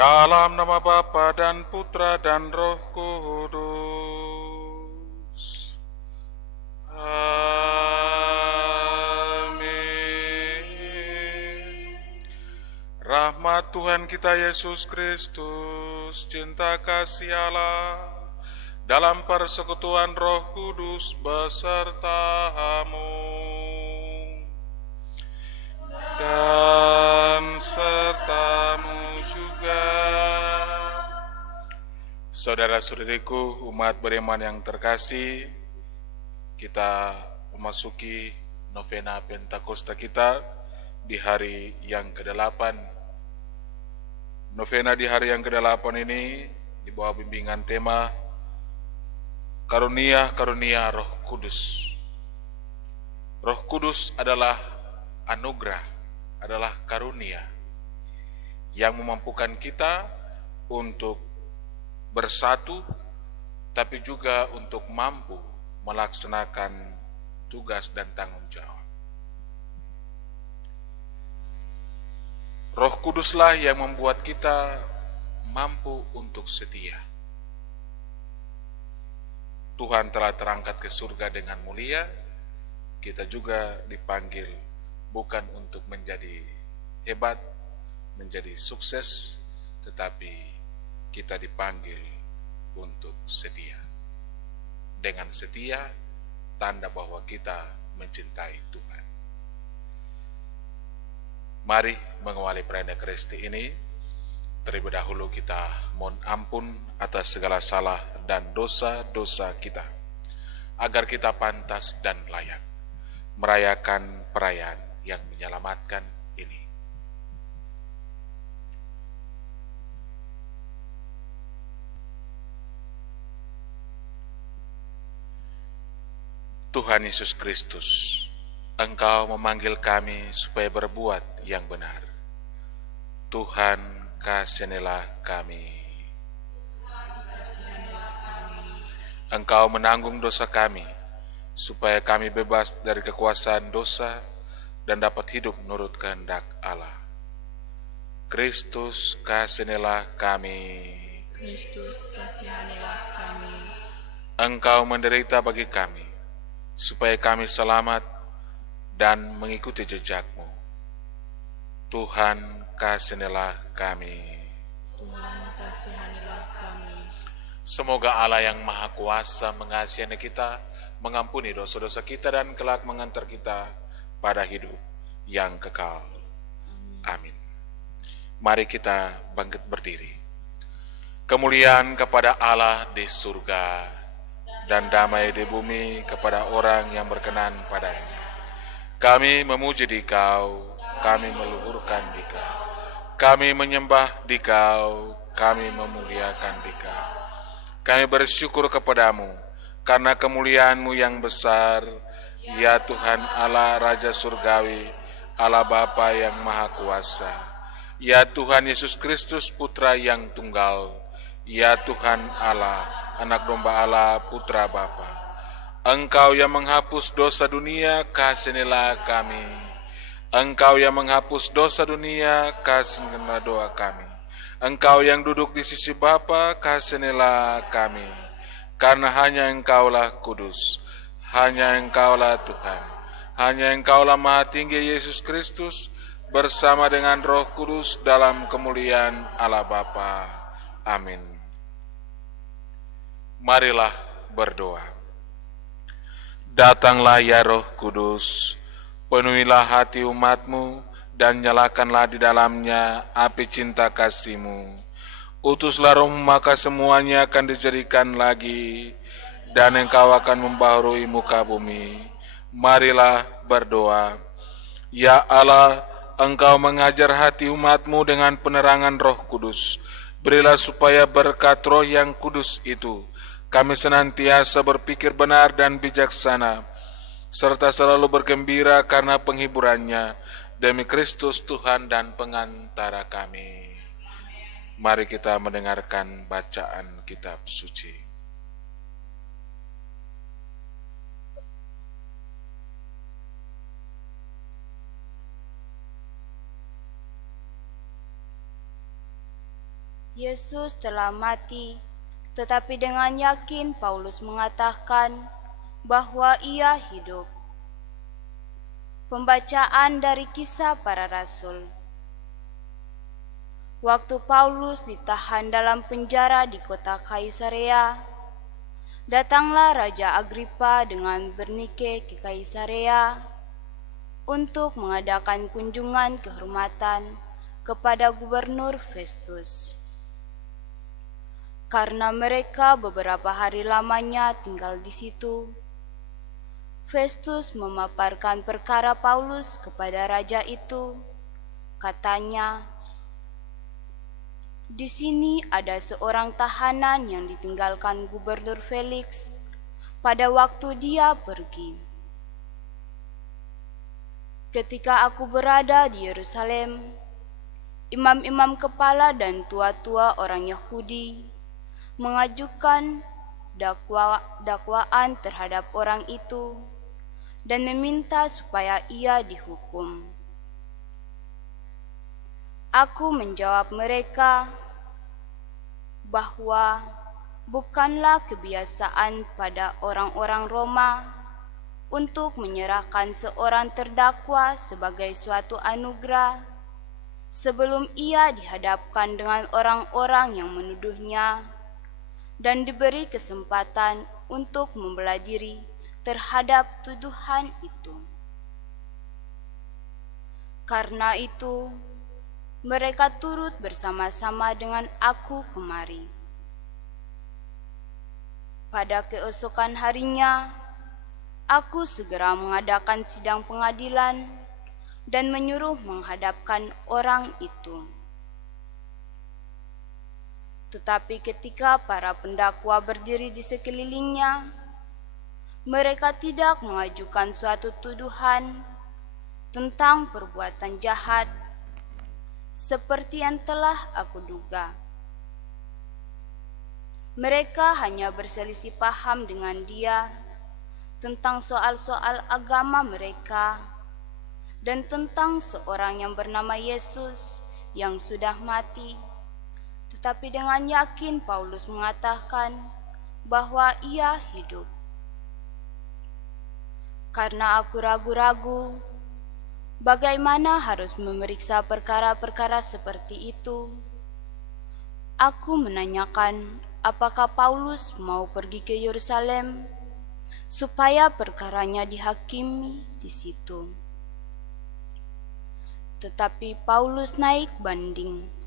Dalam nama Bapa dan Putra dan Roh Kudus. Amin. Rahmat Tuhan kita Yesus Kristus, cinta kasih Allah, dalam persekutuan Roh Kudus besertamu dan sertamu juga. Saudara-saudariku, umat beriman yang terkasih, kita memasuki novena Pentakosta kita di hari yang ke-8. Novena di hari yang ke-8 ini di bawah bimbingan tema Karunia-karunia Roh Kudus. Roh Kudus adalah anugerah, adalah karunia yang memampukan kita untuk bersatu, tapi juga untuk mampu melaksanakan tugas dan tanggung jawab. Roh Kuduslah yang membuat kita mampu untuk setia. Tuhan telah terangkat ke surga dengan mulia, kita juga dipanggil bukan untuk menjadi hebat, menjadi sukses, tetapi kita dipanggil untuk setia. Dengan setia, tanda bahwa kita mencintai Tuhan. Mari mengawali perayaan Ekaristi ini. Terlebih dahulu kita mohon ampun atas segala salah dan dosa-dosa kita, agar kita pantas dan layak merayakan perayaan yang menyelamatkan ini. Tuhan Yesus Kristus, Engkau memanggil kami supaya berbuat yang benar. Tuhan, kasihanilah kami. Engkau menanggung dosa kami, supaya kami bebas dari kekuasaan dosa dan dapat hidup menurut kehendak Allah. Kristus, kasihanilah kami. Kristus, kasihanilah kami. Engkau menderita bagi kami, supaya kami selamat dan mengikuti jejak-Mu. Tuhan, kasihanilah kami. Tuhan, kasihanilah kami. Semoga Allah yang Maha Kuasa mengasihani kita, mengampuni dosa-dosa kita, dan kelak mengantar kita pada hidup yang kekal. Amin. Mari kita bangkit berdiri. Kemuliaan kepada Allah di surga, dan damai di bumi kepada orang yang berkenan padanya. Kami memuji Dikau, kami meluhurkan Dikau, kami menyembah Dikau, kami memuliakan Dikau. Kami bersyukur kepadamu, karena kemuliaan-Mu yang besar, ya Tuhan Allah Raja Surgawi, Allah Bapa yang Maha Kuasa, ya Tuhan Yesus Kristus Putra yang Tunggal, ya Tuhan Allah, Anak Domba Allah, Putra Bapa. Engkau yang menghapus dosa dunia, kasihanilah kami. Engkau yang menghapus dosa dunia, kasihanilah doa kami. Engkau yang duduk di sisi Bapa, kasihanilah kami. Karena hanya Engkaulah kudus, hanya Engkaulah Tuhan, hanya Engkaulah Maha Tinggi Yesus Kristus, bersama dengan Roh Kudus dalam kemuliaan Allah Bapa. Amin. Marilah berdoa. Datanglah ya Roh Kudus, penuhilah hati umat-Mu, dan nyalakanlah di dalamnya api cinta kasih-Mu. Utuslah Roh, maka semuanya akan dijadikan lagi, dan Engkau akan membaharui muka bumi. Marilah berdoa. Ya Allah, Engkau mengajar hati umat-Mu dengan penerangan Roh Kudus. Berilah supaya berkat Roh yang kudus itu, kami senantiasa berpikir benar dan bijaksana, serta selalu bergembira karena penghiburannya, demi Kristus Tuhan dan pengantara kami. Mari kita mendengarkan bacaan kitab suci. Yesus telah mati, tetapi dengan yakin Paulus mengatakan bahwa ia hidup. Pembacaan dari Kisah Para Rasul. Waktu Paulus ditahan dalam penjara di kota Kaisarea, datanglah Raja Agripa dengan Bernike ke Kaisarea untuk mengadakan kunjungan kehormatan kepada Gubernur Festus. Karena mereka beberapa hari lamanya tinggal di situ, Festus memaparkan perkara Paulus kepada raja itu. Katanya, "Di sini ada seorang tahanan yang ditinggalkan Gubernur Felix pada waktu dia pergi. Ketika aku berada di Yerusalem, imam-imam kepala dan tua-tua orang Yahudi mengajukan dakwaan terhadap orang itu dan meminta supaya ia dihukum. Aku menjawab mereka bahwa bukanlah kebiasaan pada orang-orang Roma untuk menyerahkan seorang terdakwa sebagai suatu anugerah sebelum ia dihadapkan dengan orang-orang yang menuduhnya dan diberi kesempatan untuk membela diri terhadap tuduhan itu. Karena itu, mereka turut bersama-sama dengan aku kemari. Pada keesokan harinya, aku segera mengadakan sidang pengadilan dan menyuruh menghadapkan orang itu. Tetapi ketika para pendakwa berdiri di sekelilingnya, mereka tidak mengajukan suatu tuduhan tentang perbuatan jahat seperti yang telah aku duga. Mereka hanya berselisih paham dengan dia tentang soal-soal agama mereka dan tentang seorang yang bernama Yesus yang sudah mati. Tetapi dengan yakin Paulus mengatakan bahwa ia hidup. Karena aku ragu-ragu bagaimana harus memeriksa perkara-perkara seperti itu, aku menanyakan apakah Paulus mau pergi ke Yerusalem supaya perkaranya dihakimi di situ. Tetapi Paulus naik banding.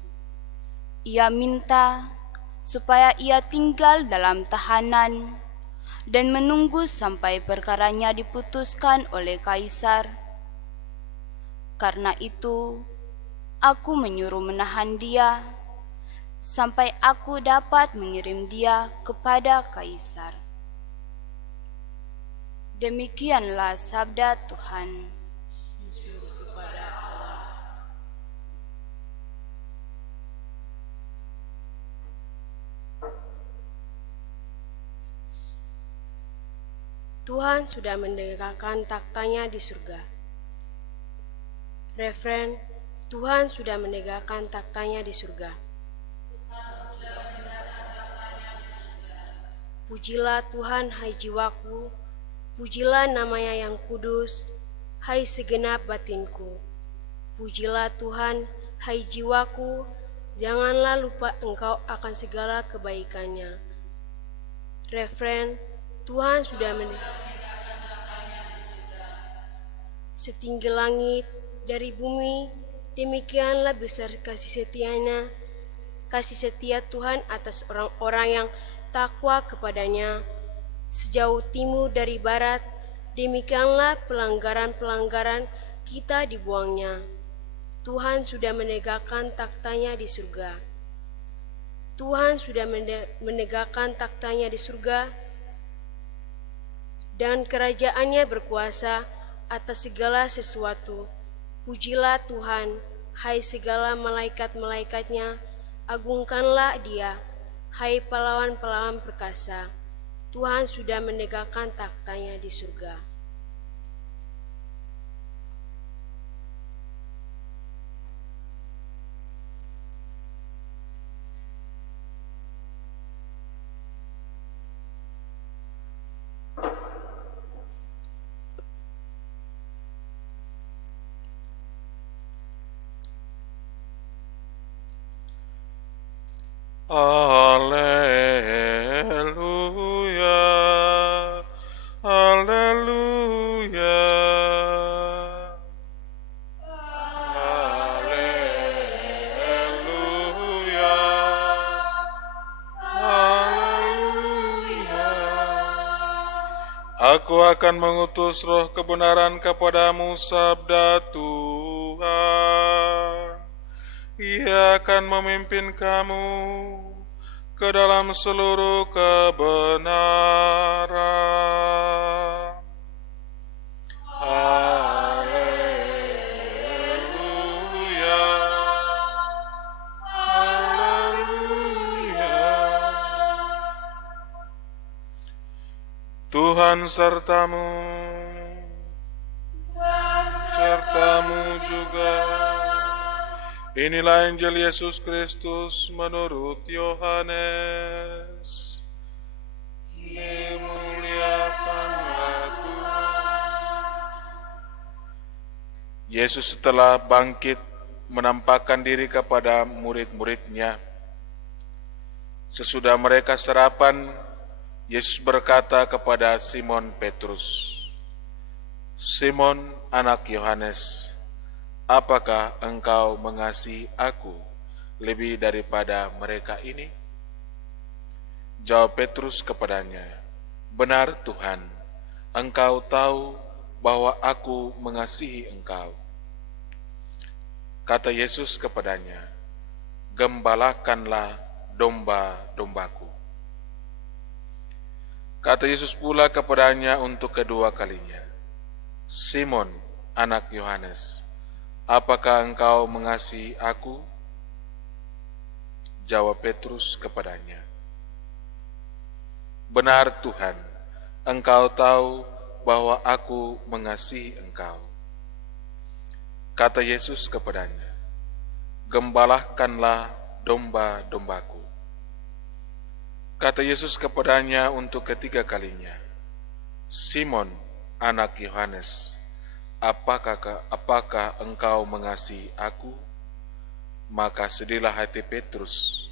Ia minta supaya ia tinggal dalam tahanan dan menunggu sampai perkaranya diputuskan oleh Kaisar. Karena itu, aku menyuruh menahan dia sampai aku dapat mengirim dia kepada Kaisar. Demikianlah sabda Tuhan. Tuhan sudah menegakkan taktanya di surga. Refren, Tuhan sudah menegakkan taktanya di surga. Pujilah Tuhan, hai jiwaku, pujilah namanya yang kudus, hai segenap batinku. Pujilah Tuhan, hai jiwaku, janganlah lupa engkau akan segala kebaikannya. Refren, Tuhan sudah setinggi langit dari bumi, demikianlah besar kasih setia Tuhan atas orang-orang yang takwa kepadanya. Sejauh timur dari barat, demikianlah pelanggaran-pelanggaran kita dibuangnya. Tuhan sudah menegakkan taktanya di surga. Tuhan sudah menegakkan taktanya di surga, dan kerajaannya berkuasa atas segala sesuatu. Pujilah Tuhan, hai segala malaikat-malaikatnya, agungkanlah dia, hai pahlawan-pahlawan perkasa. Tuhan sudah menegakkan taktanya di surga. Haleluya, haleluya, haleluya, haleluya. Aku akan mengutus roh kebenaran kepadamu, sabda Tuhan. Ia akan memimpin kamu ke dalam seluruh kebenaran. Haleluya, haleluya. Tuhan sertamu, sertamu juga. Inilah Injil Yesus Kristus menurut Yohanes. Dimuliakanlah Tuhan. Yesus setelah bangkit menampakkan diri kepada murid-muridnya. Sesudah mereka sarapan, Yesus berkata kepada Simon Petrus, "Simon, anak Yohanes, apakah engkau mengasihi aku lebih daripada mereka ini?" Jawab Petrus kepadanya, "Benar Tuhan, engkau tahu bahwa aku mengasihi engkau." Kata Yesus kepadanya, "Gembalakanlah domba-dombaku." Kata Yesus pula kepadanya untuk kedua kalinya, "Simon, anak Yohanes, apakah engkau mengasihi aku?" Jawab Petrus kepadanya, "Benar Tuhan, engkau tahu bahwa aku mengasihi engkau." Kata Yesus kepadanya, "Gembalakanlah domba-dombaku." Kata Yesus kepadanya untuk ketiga kalinya, "Simon, anak Yohanes, apakah engkau mengasihi aku?" Maka sedihlah hati Petrus,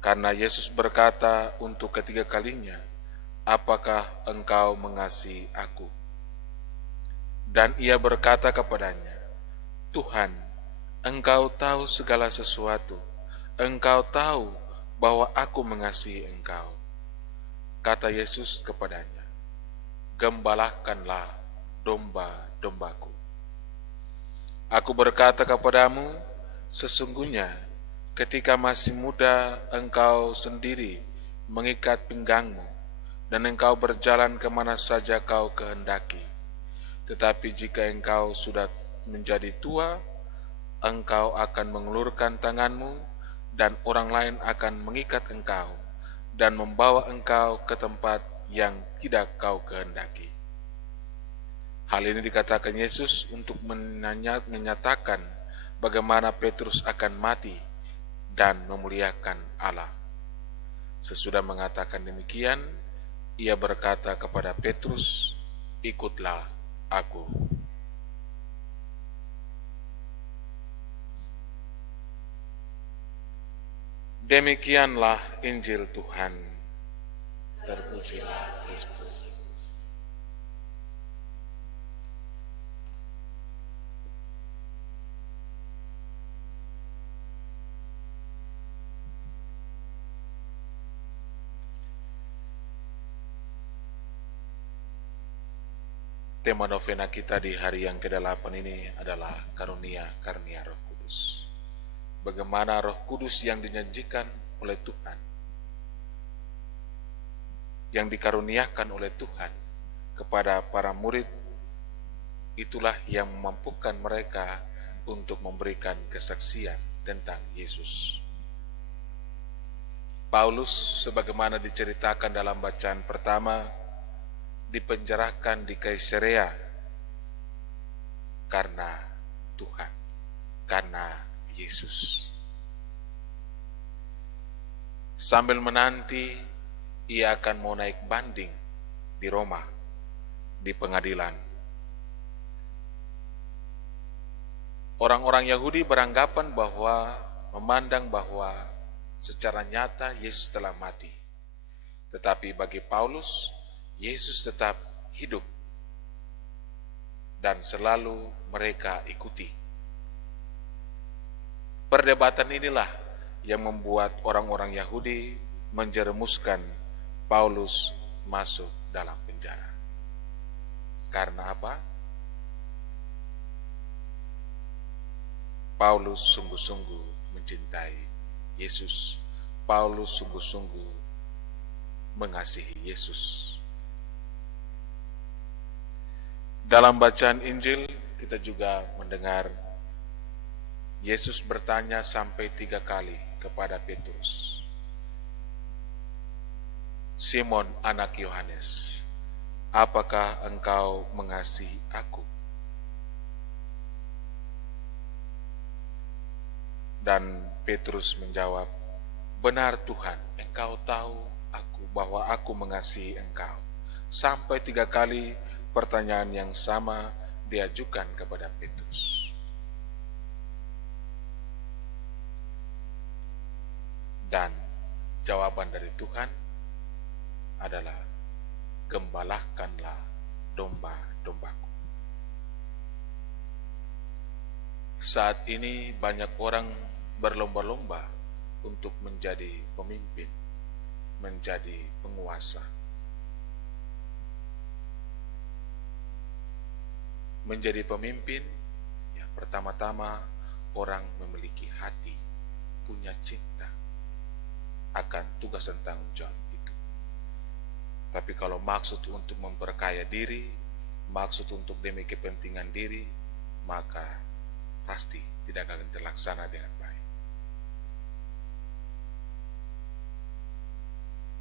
karena Yesus berkata untuk ketiga kalinya, "Apakah engkau mengasihi aku?" Dan ia berkata kepadanya, "Tuhan, engkau tahu segala sesuatu, engkau tahu bahwa aku mengasihi engkau." Kata Yesus kepadanya, "Gembalakanlah domba-dombaku. Aku berkata kepadamu, sesungguhnya ketika masih muda engkau sendiri mengikat pinggangmu, dan engkau berjalan kemana saja kau kehendaki. Tetapi jika engkau sudah menjadi tua, engkau akan mengulurkan tanganmu, dan orang lain akan mengikat engkau, dan membawa engkau ke tempat yang tidak kau kehendaki." Hal ini dikatakan Yesus untuk menyatakan bagaimana Petrus akan mati dan memuliakan Allah. Sesudah mengatakan demikian, ia berkata kepada Petrus, "Ikutlah aku." Demikianlah Injil Tuhan. Terpujilah Kristus. Tema novena kita di hari yang ke-8 ini adalah karunia Roh Kudus. Bagaimana Roh Kudus yang dinyanyikan oleh Tuhan, yang dikaruniakan oleh Tuhan kepada para murid, itulah yang memampukan mereka untuk memberikan kesaksian tentang Yesus. Paulus, sebagaimana diceritakan dalam bacaan pertama, dipenjarakan di Kaisarea karena Tuhan, karena Yesus. Sambil menanti, ia akan mau naik banding di Roma, di pengadilan. Orang-orang Yahudi beranggapan bahwa, memandang bahwa secara nyata Yesus telah mati. Tetapi bagi Paulus, Yesus tetap hidup dan selalu mereka ikuti. Perdebatan inilah yang membuat orang-orang Yahudi menjerumuskan Paulus masuk dalam penjara. Karena apa? Paulus sungguh-sungguh mencintai Yesus. Paulus sungguh-sungguh mengasihi Yesus. Dalam bacaan Injil kita juga mendengar Yesus bertanya sampai 3 kali kepada Petrus, Simon anak Yohanes, apakah engkau mengasihi aku? Dan Petrus menjawab, benar Tuhan, engkau tahu bahwa aku mengasihi engkau. Sampai 3 kali pertanyaan yang sama diajukan kepada Petrus. Dan jawaban dari Tuhan adalah, gembalakanlah domba-dombaku. Saat ini banyak orang berlomba-lomba untuk menjadi pemimpin, menjadi penguasa. Menjadi pemimpin, ya pertama-tama orang memiliki hati, punya cinta akan tugas dan tanggung jawab itu. Tapi kalau maksud untuk memperkaya diri, maksud untuk demi kepentingan diri, maka pasti tidak akan terlaksana dengan baik.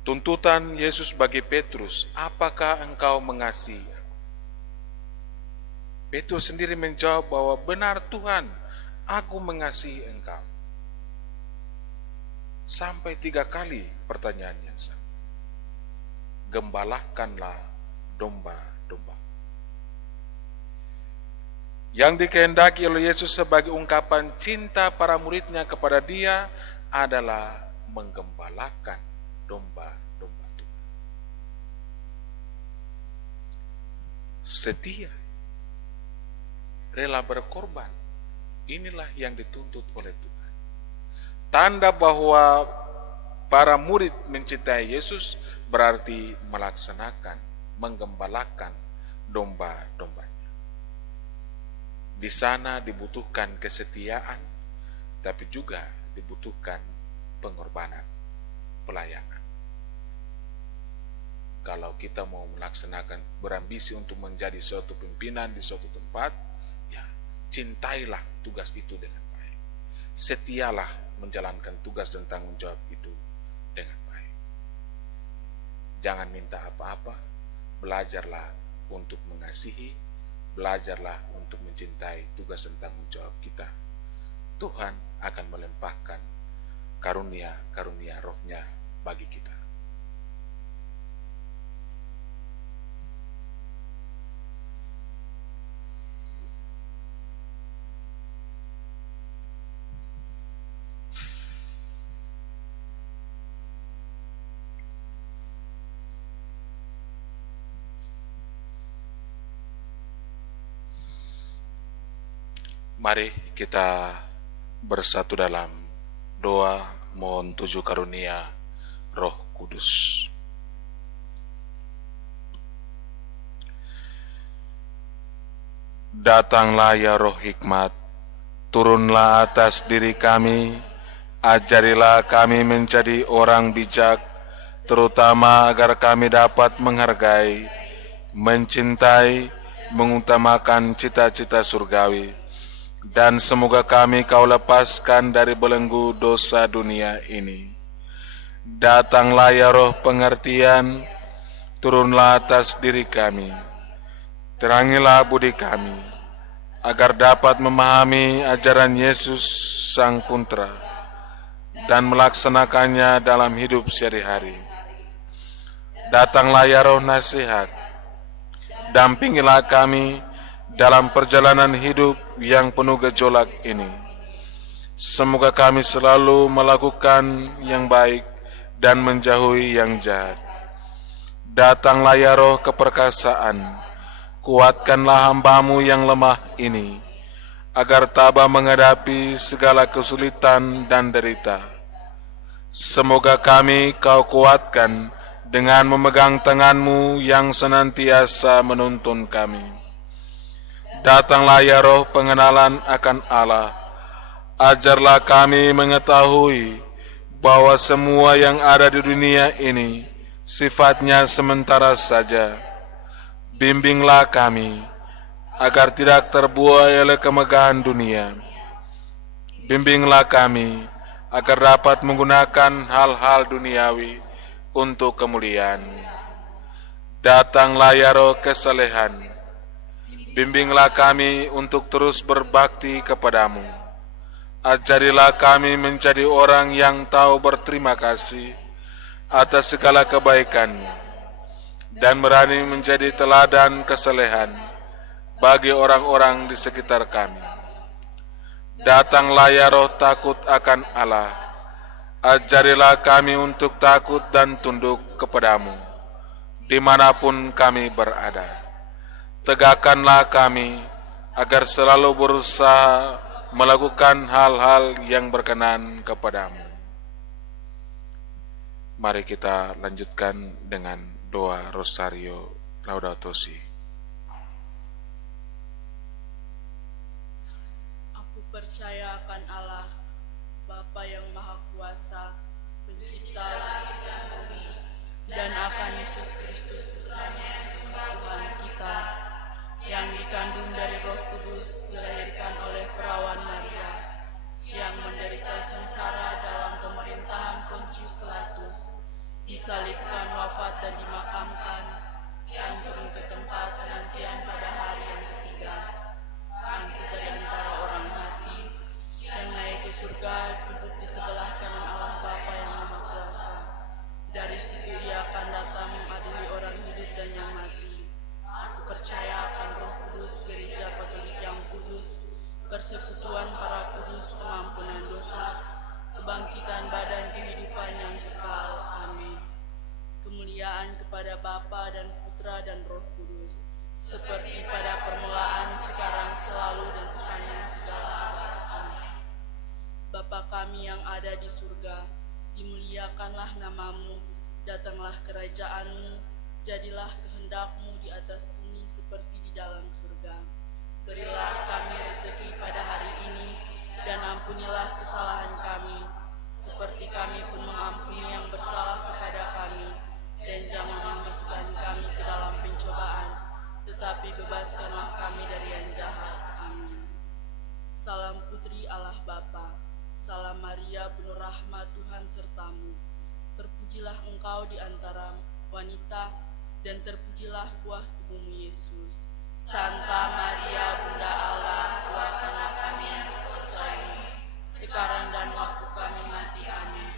Tuntutan Yesus bagi Petrus, apakah engkau mengasihi aku? Petrus sendiri menjawab bahwa benar Tuhan, aku mengasihi engkau. Sampai 3 kali pertanyaan yang sama. Gembalakanlah domba-domba. Yang dikehendaki oleh Yesus sebagai ungkapan cinta para muridnya kepada Dia adalah menggembalakan domba-domba Tuhan. Setia, rela berkorban, inilah yang dituntut oleh Tuhan. Tanda bahwa para murid mencintai Yesus berarti melaksanakan, menggembalakan domba-dombanya. Di sana dibutuhkan kesetiaan, tapi juga dibutuhkan pengorbanan, pelayanan. Kalau kita mau melaksanakan, berambisi untuk menjadi suatu pimpinan di suatu tempat, ya cintailah tugas itu dengan baik. Setialah menjalankan tugas dan tanggung jawab itu dengan baik. Jangan minta apa-apa, belajarlah untuk mengasihi, belajarlah untuk mencintai tugas dan tanggung jawab kita. Tuhan akan melimpahkan karunia-karunia rohnya bagi kita. Mari kita bersatu dalam doa mohon 7 karunia Roh Kudus. Datanglah ya Roh Hikmat, turunlah atas diri kami, ajarilah kami menjadi orang bijak, terutama agar kami dapat menghargai, mencintai, mengutamakan cita-cita surgawi. Dan semoga kami kau lepaskan dari belenggu dosa dunia ini. Datanglah ya Roh pengertian, turunlah atas diri kami, terangilah budi kami, agar dapat memahami ajaran Yesus Sang Putra dan melaksanakannya dalam hidup sehari-hari. Datanglah ya Roh nasihat, dampingilah kami dalam perjalanan hidup yang penuh gejolak ini, Semoga kami selalu melakukan yang baik dan menjauhi yang jahat. Datanglah ya Roh keperkasaan, kuatkanlah hamba-Mu yang lemah ini, agar tabah menghadapi segala kesulitan dan derita. Semoga kami Kau kuatkan dengan memegang tangan-Mu yang senantiasa menuntun kami. Datanglah ya Roh pengenalan akan Allah, ajarlah kami mengetahui bahwa semua yang ada di dunia ini sifatnya sementara saja. Bimbinglah kami agar tidak terbuai oleh kemegahan dunia. Bimbinglah kami agar dapat menggunakan hal-hal duniawi untuk kemuliaan. Datanglah ya Roh kesalehan, bimbinglah kami untuk terus berbakti kepadamu. Ajarilah kami menjadi orang yang tahu berterima kasih atas segala kebaikan-Mu dan berani menjadi teladan kesalehan bagi orang-orang di sekitar kami. Datanglah ya Roh takut akan Allah, ajarilah kami untuk takut dan tunduk kepadamu dimanapun kami berada. Tegakkanlah kami agar selalu berusaha melakukan hal-hal yang berkenan kepadamu. Mari kita lanjutkan dengan doa Rosario Laudato Si. Aku percaya akan Allah, Bapa yang Maha Kuasa, Pencipta langit dan bumi, dan akan Yesus Kristus Putranya, Tuhan kita, yang dikandung dari Roh Kudus, dilahirkan oleh perawan Maria, yang menderita sengsara dalam pemerintahan Pontius Pilatus, disalibkan, wafat dan dimakamkan, yang turun ke tempat penantian pada hari yang ketiga, bangkit dari antara orang mati, yang naik ke surga, duduk di sebelah kanan Allah Bapa yang Maha Kuasa. Dari situ Ia akan datang mengadili orang hidup dan yang mati. Aku percaya akan Roh Kudus, Gereja Katolik yang kudus, persekutuan para kudus, pengampunan dosa, kebangkitan badan, kehidupan yang kekal. Amin. Kemuliaan kepada Bapa dan Putra dan Roh Kudus, seperti pada permulaan, sekarang, selalu, dan sepanjang segala abad. Amin. Bapa kami yang ada di surga, dimuliakanlah nama-Mu, datanglah kerajaan-Mu, jadilah kehendak-Mu di atas bumi seperti di dalam surga. Berilah kami rezeki pada hari ini, dan ampunilah kesalahan kami, seperti kami pun mengampuni yang bersalah kepada kami. Dan jangan memasukkan kami ke dalam pencobaan, tetapi bebaskanlah kami dari yang jahat. Amin. Salam Putri Allah Bapa, salam Maria penuh rahmat Tuhan sertamu. Terpujilah engkau di antara wanita, dan terpujilah buah tubuhmu Yesus. Santa Maria Bunda Allah, doakanlah kami yang berdosa ini, sekarang dan waktu kami mati. Amin.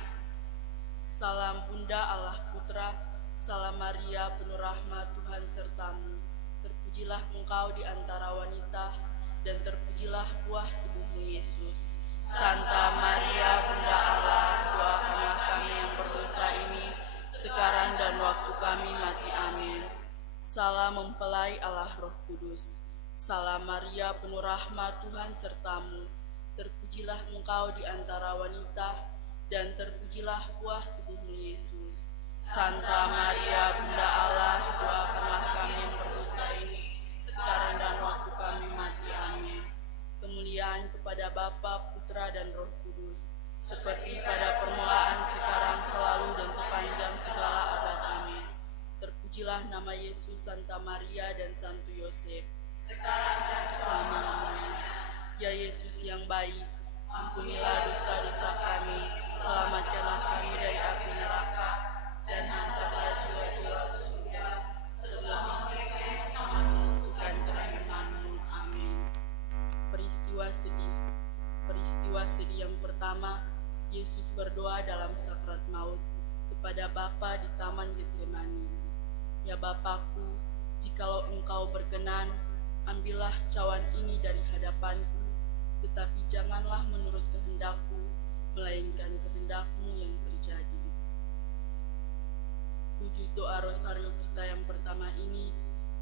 Salam Bunda Allah Putra, salam Maria penuh rahmat Tuhan sertamu. Terpujilah engkau di antara wanita, dan terpujilah buah tubuhmu Yesus. Santa Maria Bunda Allah, doakanlah kami yang berdosa ini, sekarang dan waktu kami mati. Amin. Salam mempelai Allah Roh Kudus, salam Maria penuh rahmat Tuhan sertamu. Terpujilah engkau di antara wanita, dan terpujilah buah tubuhmu Yesus. Santa Maria Bunda Allah, doakanlah kami yang berdosa ini, sekarang dan waktu kami mati. Amin. Kemuliaan kepada Bapa, Putra, dan Roh Kudus, seperti pada permulaan, sekarang, selalu, dan sepanjang segala abad. Amin. Terpujilah nama Yesus, Santa Maria, dan Santo Yosef, sekarang dan selama-lamanya. Ya Yesus yang baik, ampunilah dosa-dosa kami, selamatkanlah kami dari api neraka, dan hantarlah jiwa-jiwa ke surga, terlebih juga yang sangat membutuhkan kerahiman-Mu. Amin. Peristiwa sedih yang pertama, Yesus berdoa dalam sakrat maut kepada Bapa di Taman Getsemani. Ya Bapakku, jikalau Engkau berkenan, ambillah cawan ini dari hadapanku, tetapi janganlah menurut kehendakku, melainkan kehendak-Mu yang terjadi. Wujud doa rosario kita yang pertama ini,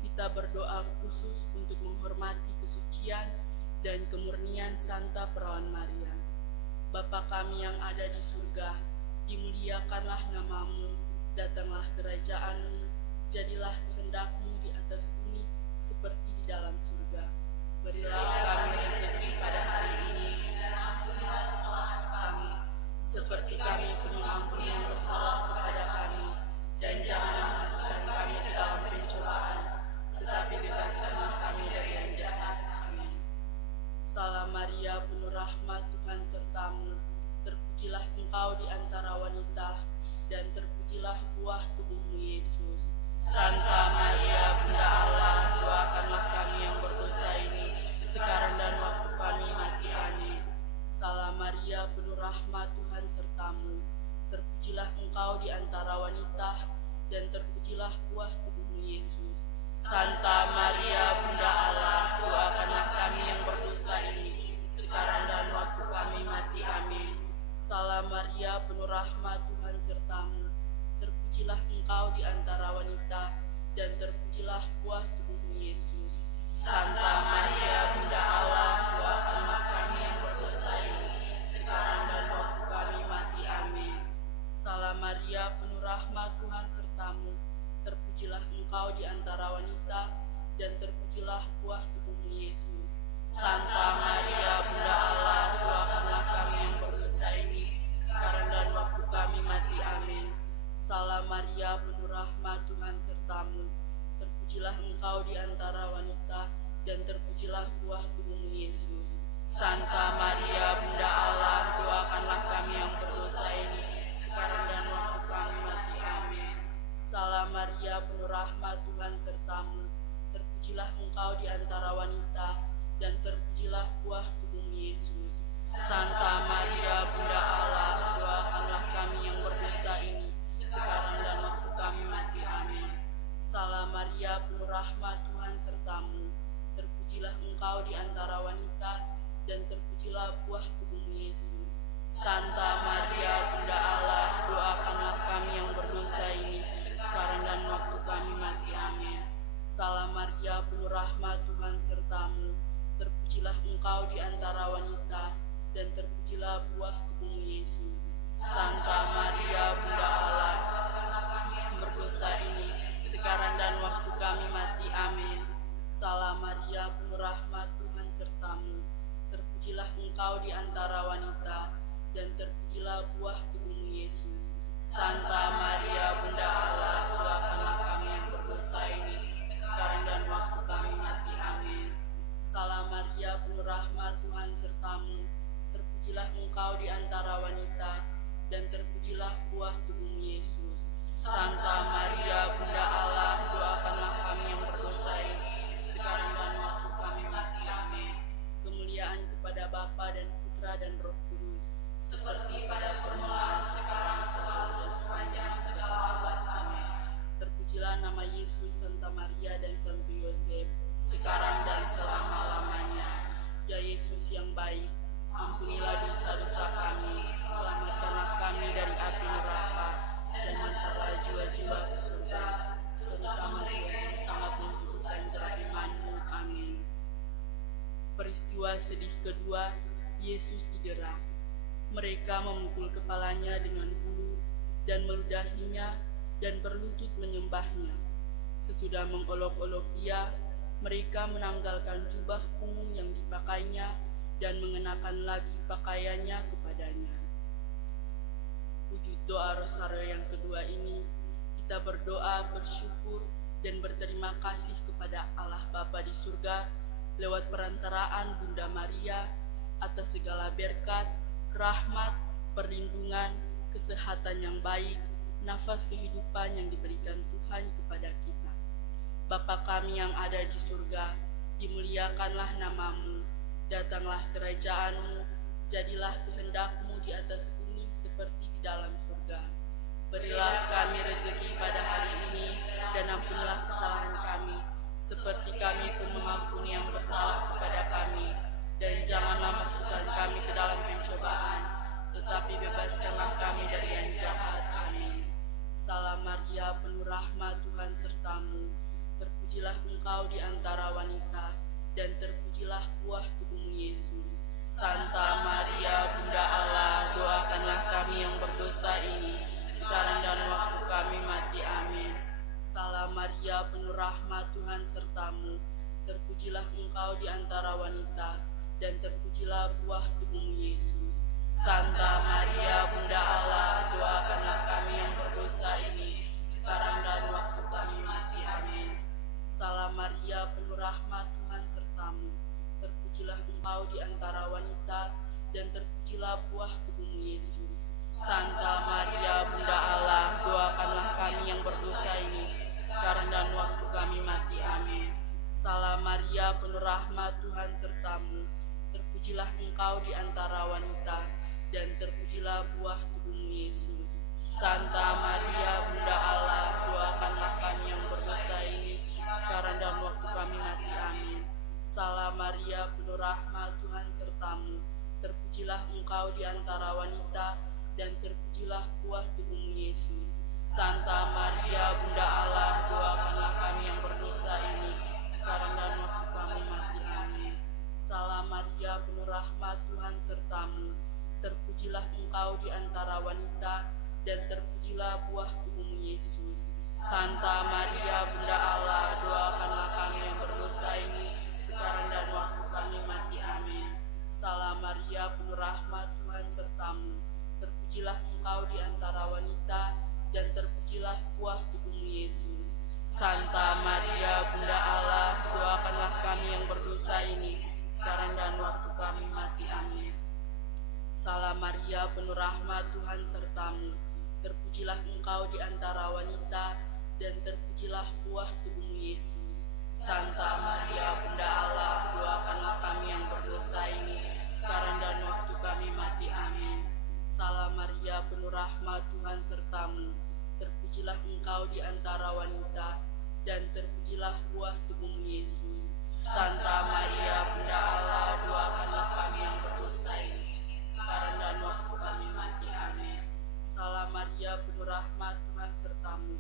kita berdoa khusus untuk menghormati kesucian dan kemurnian Santa Perawan Maria. Bapa kami yang ada di surga, dimuliakanlah nama-Mu, datanglah kerajaan-Mu, jadilah kehendak-Mu di atas bumi seperti di dalam surga. Berilah kami rezeki pada hari ini, dan ampunilah kesalahan kami, seperti kami pun mengampuni yang bersalah kepada kami, dan janganlah masukkan kami ke dalam pencobaan, tetapi bebaskanlah kami dari yang jahat. Amin. Salam Maria, penuh rahmat, Tuhan sertamu, terpujilah engkau di antara wanita, dan terpujilah buah tubuhmu Yesus. Santa Maria, Bunda Allah, doakanlah kami yang berdosa ini, sekarang dan waktu kami mati. Amin. Salam Maria, penuh rahmat, Tuhan sertamu, terpujilah engkau di antara wanita, dan terpujilah buah tubuhmu Yesus. Santa Maria, Bunda Allah, doakanlah kami yang berdosa ini, sekarang dan waktu kami mati. Amin. Salam Maria, penuh rahmat, Tuhan sertamu, terpujilah engkau di antara wanita, dan terpujilah buah tubuhmu Yesus. Santa Maria, Bunda Allah, doakanlah kami yang berdosa ini, sekarang dan waktu kami mati. Amin. Salam Maria, penuh rahmat, Tuhan sertamu, terpujilah engkau di antara wanita, dan terpujilah buah tubuhmu Yesus. Santa Maria, Bunda Allah, doakanlah kami yang berdosa ini, sekarang dan waktu kami mati. Amin. Salam Maria, penuh rahmat, Tuhan sertamu, terpujilah engkau di antara wanita, dan terpujilah buah tubuhmu Yesus. Santa Maria, Bunda Allah, doakanlah kami yang berdosa ini, sekarang dan waktu kami mati. Amin. Salam Maria, penuh rahmat, Tuhan sertamu, terpujilah engkau di antara wanita, dan terpujilah buah tubuhmu Yesus. Santa Maria, Bunda Allah, doakanlah kami yang berdosa ini, sekarang dan waktu kami mati. Amin. Salam Maria, penuh rahmat, Tuhan sertamu, terpujilah engkau di antara wanita, dan terpujilah buah tubuhmu Yesus. Santa Maria, Bunda Allah, doakanlah kami yang berdosa ini, sekarang dan waktu kami mati. Amin. Salam Maria, penuh rahmat, Tuhan sertamu, terpujilah engkau di antara wanita, dan terpujilah buah tubuhmu Yesus. Santa Maria, Bunda Allah, doakanlah kami yang berdosa ini, sekarang dan waktu kami mati. Amin. Salam Maria, penuh rahmat, Tuhan sertamu, terpujilah engkau di antara wanita, dan terpujilah buah tubuhmu Yesus. Santa Maria, Bunda Allah, doakanlah kami yang berdosa ini, sekarang dan waktu kami mati. Amin. Salam Maria, penuh rahmat, Tuhan sertamu, terpujilah engkau di antara wanita, dan terpujilah buah tubuhmu Yesus. Santa Maria, Bunda Allah, doakanlah kami yang berdosa ini, sekarang dan waktu kami mati. Amin. Kemuliaan kepada Bapa dan Putra dan Roh Kudus, seperti pada permulaan, sekarang, selalu, dan sepanjang segala abad. Amin. Terpujilah nama Yesus, Santa Maria, dan Santo Yosef, sekarang dan selama-lamanya. Ya Yesus yang baik, ampunilah dosa-dosa kami, selamatkanlah kami dari api neraka, dan hantarlah jiwa-jiwa ke surga, terutama jiwa yang sangat membutuhkan kerahiman-Mu. Amin. Peristiwa sedih kedua, Yesus didera. Mereka memukul kepalanya dengan bulu dan meludahinya dan berlutut menyembahnya. Sesudah mengolok-olok Dia, mereka menanggalkan jubah ungu yang dipakainya dan mengenakan lagi pakaiannya kepadanya. Wujud doa rosario yang kedua ini, kita berdoa, bersyukur, dan berterima kasih kepada Allah Bapa di surga lewat perantaraan Bunda Maria atas segala berkat, rahmat, perlindungan, kesehatan yang baik, nafas kehidupan yang diberikan Tuhan kepada kita. Bapa kami yang ada di surga, dimuliakanlah nama-Mu, datanglah kerajaan-Mu, jadilah kehendak-Mu di atas bumi seperti di dalam surga. Berilah kami rezeki pada hari ini, dan ampunilah kesalahan kami, seperti kami pun mengampuni yang bersalah kepada kami, dan janganlah masuk bebaskanlah kami dari yang jahat. Amin. Salam Maria, penuh rahmat, Tuhan sertamu. Terpujilah engkau di antara wanita, dan terpujilah buah tubuhmu Yesus. Santa Maria, Bunda Allah, doakanlah kami yang berdosa ini, sekarang dan waktu kami mati. Amin. Salam Maria, penuh rahmat, Tuhan sertamu. Terpujilah engkau di antara wanita, dan terpujilah buah tubuhmu Yesus. Santa Maria, Bunda Allah, doakanlah kami yang berdosa ini, sekarang dan waktu kami mati. Amin. Salam Maria, penuh rahmat, Tuhan sertamu. Terpujilah engkau di antara wanita, dan terpujilah buah tubuhmu Yesus. Santa Maria, Bunda Allah, doakanlah kami yang berdosa ini, sekarang dan waktu kami mati. Amin. Salam Maria, penuh rahmat, Tuhan sertamu. Terpujilah engkau di antara wanita, dan terpujilah buah tubuhmu Yesus. Santa Maria, Bunda Allah, doakanlah kami yang berdosa ini, sekarang dan waktu kami mati. Amin. Salam Maria, penuh rahmat, Tuhan sertamu. Terpujilah engkau di antara wanita, dan terpujilah buah tubuhmu Yesus. Santa Maria, Bunda Allah, doakanlah kami yang berdosa ini, sekarang dan waktu kami mati. Amin. Salam Maria, penuh rahmat, Tuhan sertamu. Terpujilah engkau di antara wanita, dan terpujilah buah tubuhmu Yesus. Santa Maria, Bunda Allah, doakanlah kami yang berdosa ini, sekarang dan waktu kami mati. Amin. Salam Maria, penuh rahmat, Tuhan sertamu. Terpujilah engkau di antara wanita, dan terpujilah buah tubuhmu Yesus. Santa Maria, Bunda Allah, doakanlah kami yang berdosa ini, sekarang dan waktu kami mati. Amin. Salam Maria, penuh rahmat, Tuhan sertamu. Terpujilah engkau di antara wanita, dan terpujilah buah tubuhmu Yesus. Santa Maria, Bunda Allah, doakanlah kami yang berdosa ini, sekarang dan waktu kami mati. Amin. Salam Maria, penuh rahmat, Tuhan sertamu. Terpujilah engkau di antara wanita, dan terpujilah buah tubuhmu Yesus. Santa Maria, Bunda Allah, doakanlah kami yang berdosa ini, sekarang dan waktu kami mati. Amin. Salam Maria, penuh rahmat, Tuhan sertamu.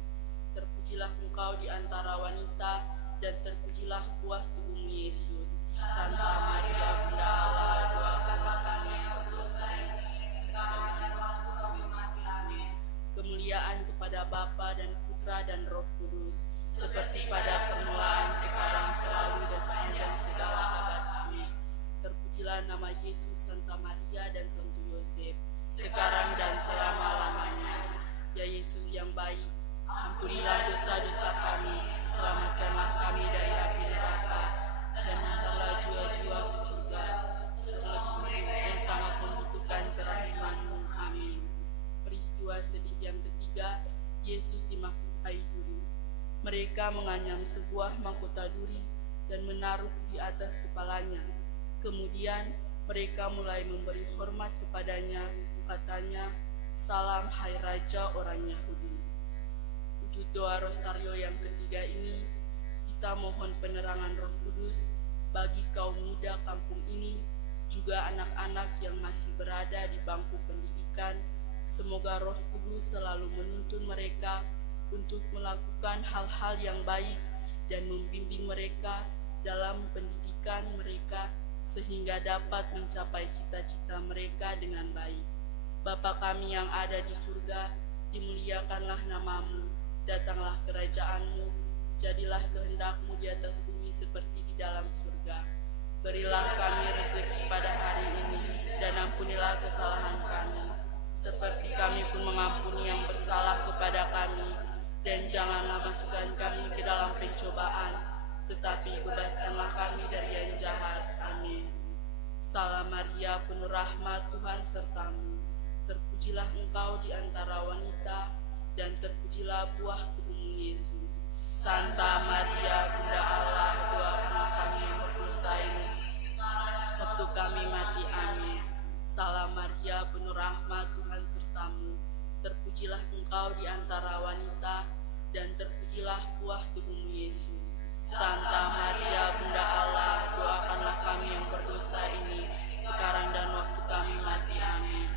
Terpujilah engkau di antara wanita, dan terpujilah buah tubuhmu Yesus. Santa Maria, Bunda Allah, doakanlah kami yang berdosa ini, sekarang dan waktu kami mati. Amin. Kemuliaan kepada Bapa dan Putra dan Roh Kudus, seperti pada permulaan, sekarang, selalu, dan sepanjang segala abad. Amin. Terpujilah nama Yesus, Santa Maria, dan Santo Yosef, sekarang dan selama-lamanya. Ya Yesus yang baik, ampunilah dosa-dosa kami, selamatkanlah kami dari api neraka, dan hantarlah jiwa-jiwa ke surga, terlebih yang sangat membutuhkan kerahiman-Mu. Amin. Peristiwa sedih yang ketiga, Yesus dimahkota duri. Mereka menganyam sebuah mahkota duri dan menaruh di atas kepalanya. Kemudian mereka mulai memberi hormat kepadanya, katanya, "Salam hai Raja orang Yahudi." Wujud doa rosario yang ketiga ini, kita mohon penerangan Roh Kudus bagi kaum muda kampung ini, juga anak-anak yang masih berada di bangku pendidikan. Semoga Roh Kudus selalu menuntun mereka untuk melakukan hal-hal yang baik dan membimbing mereka dalam pendidikan mereka, sehingga dapat mencapai cita-cita mereka dengan baik. Bapa kami yang ada di surga, dimuliakanlah nama-Mu, datanglah kerajaan-Mu, jadilah kehendak-Mu di atas bumi seperti di dalam surga. Berilah kami rezeki pada hari ini, dan ampunilah kesalahan kami, seperti kami pun mengampuni yang bersalah kepada kami, dan janganlah masukkan kami ke dalam pencobaan, tetapi bebaskanlah kami dari yang jahat. Amin. Salam Maria, penuh rahmat, Tuhan sertamu. Terpujilah engkau di antara wanita, dan terpujilah buah tubuhmu Yesus. Santa Maria, Bunda Allah, doakanlah kami yang berdosa ini, waktu kami mati. Amin. Salam Maria, penuh rahmat, Tuhan sertamu. Terpujilah engkau di antara wanita, dan terpujilah buah tubuhmu Yesus. Santa Maria, Bunda Allah, doakanlah kami yang berdosa ini, sekarang dan waktu kami mati. Amin.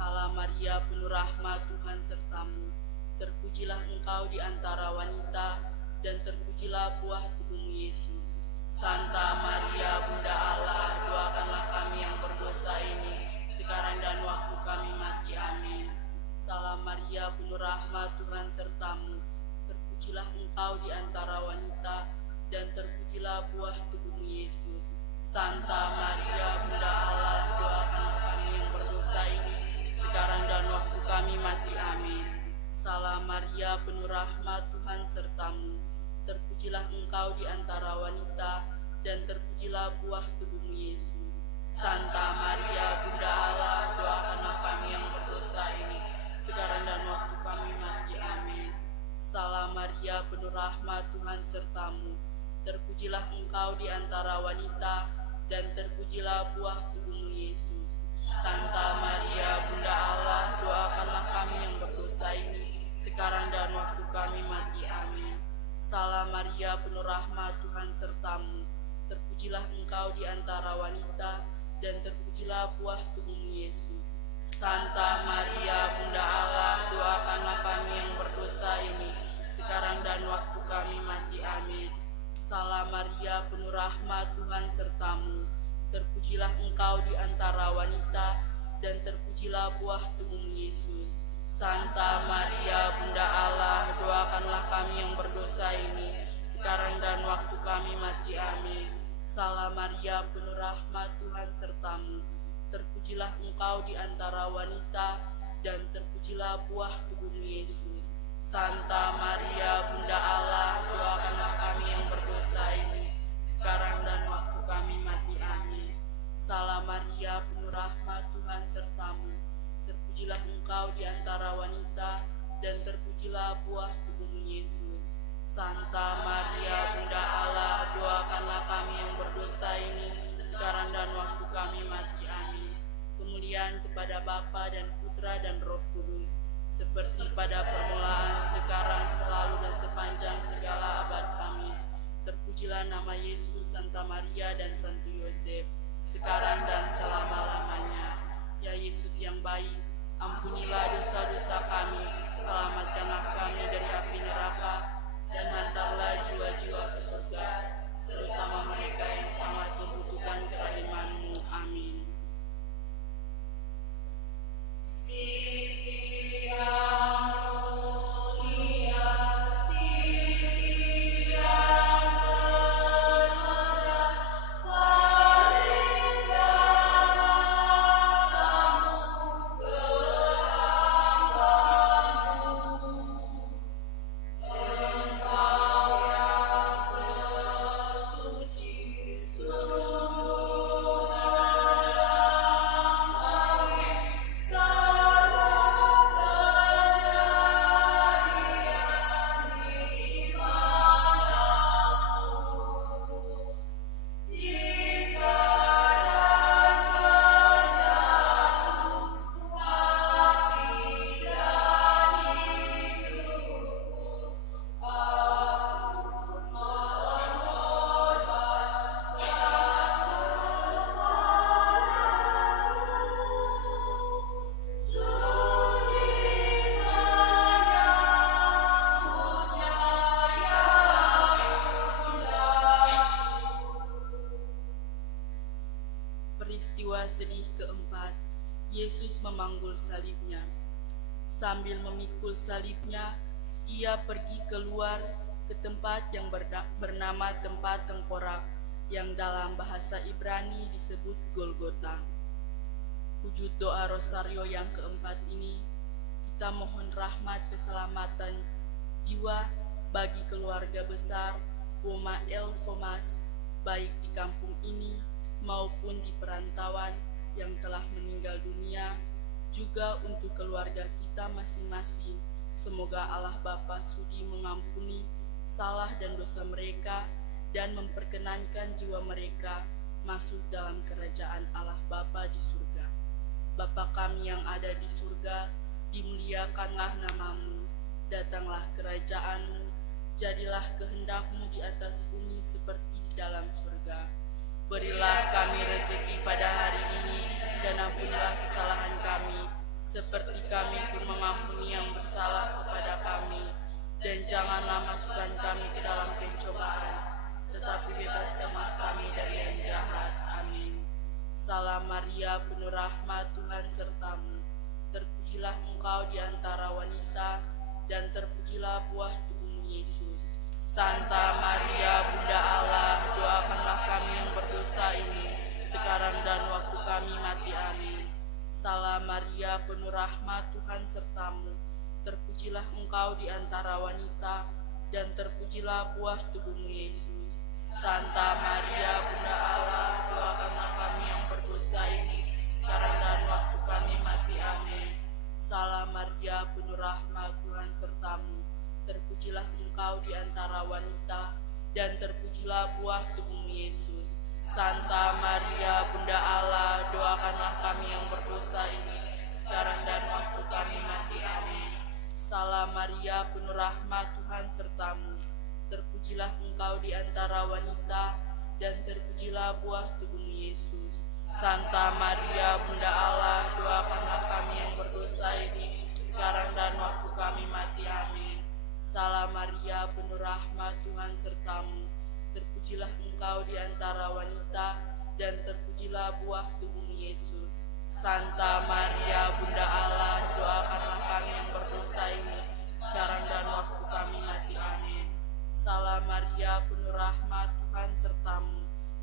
Salam Maria, engkau di antara wanita, dan terpujilah buah tubuhmu Yesus. Santa Maria Bunda Allah, doakanlah kami yang berdosa ini, sekarang dan waktu kami mati. Amin. Salam Maria, penuh rahmat, Tuhan sertamu. Terpujilah engkau di antara wanita, dan terpujilah buah tubuhmu Yesus. Santa Maria Bunda Allah, doakanlah kami yang berdosa ini, sekarang dan waktu kami mati. Amin. Salam Maria, penuh rahmat, Tuhan sertamu. Terpujilah engkau di antara wanita, dan terpujilah buah tubuhmu Yesus. Santa Maria Bunda Allah, doakanlah kami yang berdosa ini, sekarang dan waktu kami mati. Amin. Salam Maria, penuh rahmat, Tuhan sertamu. Terpujilah engkau di antara wanita, dan terpujilah buah tubuhmu Yesus. Santa Maria Bunda Allah, doakanlah kami yang berdosa ini, sekarang dan waktu kami mati. Amin. Salam Maria, penuh rahmat, Tuhan sertamu. Terpujilah engkau di antara wanita, dan terpujilah buah tubuhmu Yesus. Santa Maria Bunda Allah, doakanlah kami yang berdosa ini, sekarang dan waktu kami mati. Amin. Salam Maria, penuh rahmat, Tuhan sertamu. Terpujilah engkau di antara wanita, dan terpujilah buah tubuhmu Yesus. Santa Maria Bunda Allah, doakanlah kami yang berdosa ini, sekarang dan waktu kami mati. Amin. Salam Maria, penuh rahmat, Tuhan sertamu. Terpujilah engkau di antara wanita, dan terpujilah buah tubuhmu Yesus. Santa Maria Bunda Allah, doakanlah kami yang berdosa ini, sekarang dan waktu kami mati. Amin. Salam Maria, penuh rahmat, Tuhan sertamu. Terpujilah engkau di antara wanita, dan terpujilah buah tubuhmu Yesus. Santa Maria Bunda Allah, doakanlah kami yang berdosa ini, sekarang dan waktu kami mati. Amin. Kemuliaan kepada Bapa dan Putra dan Roh Kudus, seperti pada permulaan, sekarang, selalu, dan sepanjang segala abad. Amin. Terpujilah nama Yesus, Santa Maria, dan Santo Yosef, sekarang dan selama-lamanya. Ya Yesus yang baik, ampunilah dosa-dosa kami, selamatkanlah kami dari api neraka, dan hantarlah jiwa-jiwa ke surga, terutama mereka yang sangat membutuhkan kerahiman-Mu. Amin. Peristiwa sedih keempat, Yesus memanggul salibnya. Sambil memikul salibnya, ia pergi keluar ke tempat yang bernama tempat tengkorak, yang dalam bahasa Ibrani disebut Golgota. Wujud doa rosario yang keempat ini, kita mohon rahmat keselamatan jiwa bagi keluarga besar Boma El Fomas, baik di kampung ini maupun di perantauan yang telah meninggal dunia, juga untuk keluarga kita masing-masing. Semoga Allah Bapa sudi mengampuni salah dan dosa mereka dan memperkenankan jiwa mereka masuk dalam kerajaan Allah Bapa di surga. Bapa kami yang ada di surga, dimuliakanlah nama-Mu, datanglah kerajaan-Mu, jadilah kehendak-Mu di atas bumi seperti di dalam surga. Berilah kami rezeki pada hari ini, dan ampunilah kesalahan kami, seperti kami pun mengampuni yang bersalah kepada kami. dan janganlah masukkan kami ke dalam pencobaan, tetapi bebaskanlah kami dari yang jahat. Amin. Salam Maria, penuh rahmat, Tuhan sertamu. Terpujilah engkau di antara wanita, dan terpujilah buah tubuhmu Yesus. Santa Maria, Bunda Allah, doakanlah kami yang berdosa ini, sekarang dan waktu kami mati. Amin. Salam Maria, penuh rahmat, Tuhan sertamu. Terpujilah engkau di antara wanita, dan terpujilah buah tubuhmu Yesus. Santa Maria, Bunda Allah, doakanlah kami yang berdosa ini, sekarang dan waktu kami mati. Amin. Salam Maria, penuh rahmat, Tuhan sertamu. Terpujilah engkau di antara wanita, dan terpujilah buah tubuhmu Yesus. Santa Maria, Bunda Allah, doakanlah kami yang berdosa ini, sekarang dan waktu kami mati. Amin. Salam Maria, penuh rahmat, Tuhan sertamu. Terpujilah engkau di antara wanita, dan terpujilah buah tubuhmu Yesus. Santa Maria, Bunda Allah, doakanlah kami yang berdosa ini, sekarang dan waktu kami mati. Amin. Salam Maria, penuh rahmat, Tuhan sertamu. Terpujilah engkau di antara wanita, dan terpujilah buah tubuhmu Yesus. Santa Maria, Bunda Allah, doakanlah kami yang berdosa ini, sekarang dan waktu kami mati. Amin. Salam Maria, penuh rahmat, Tuhan sertamu.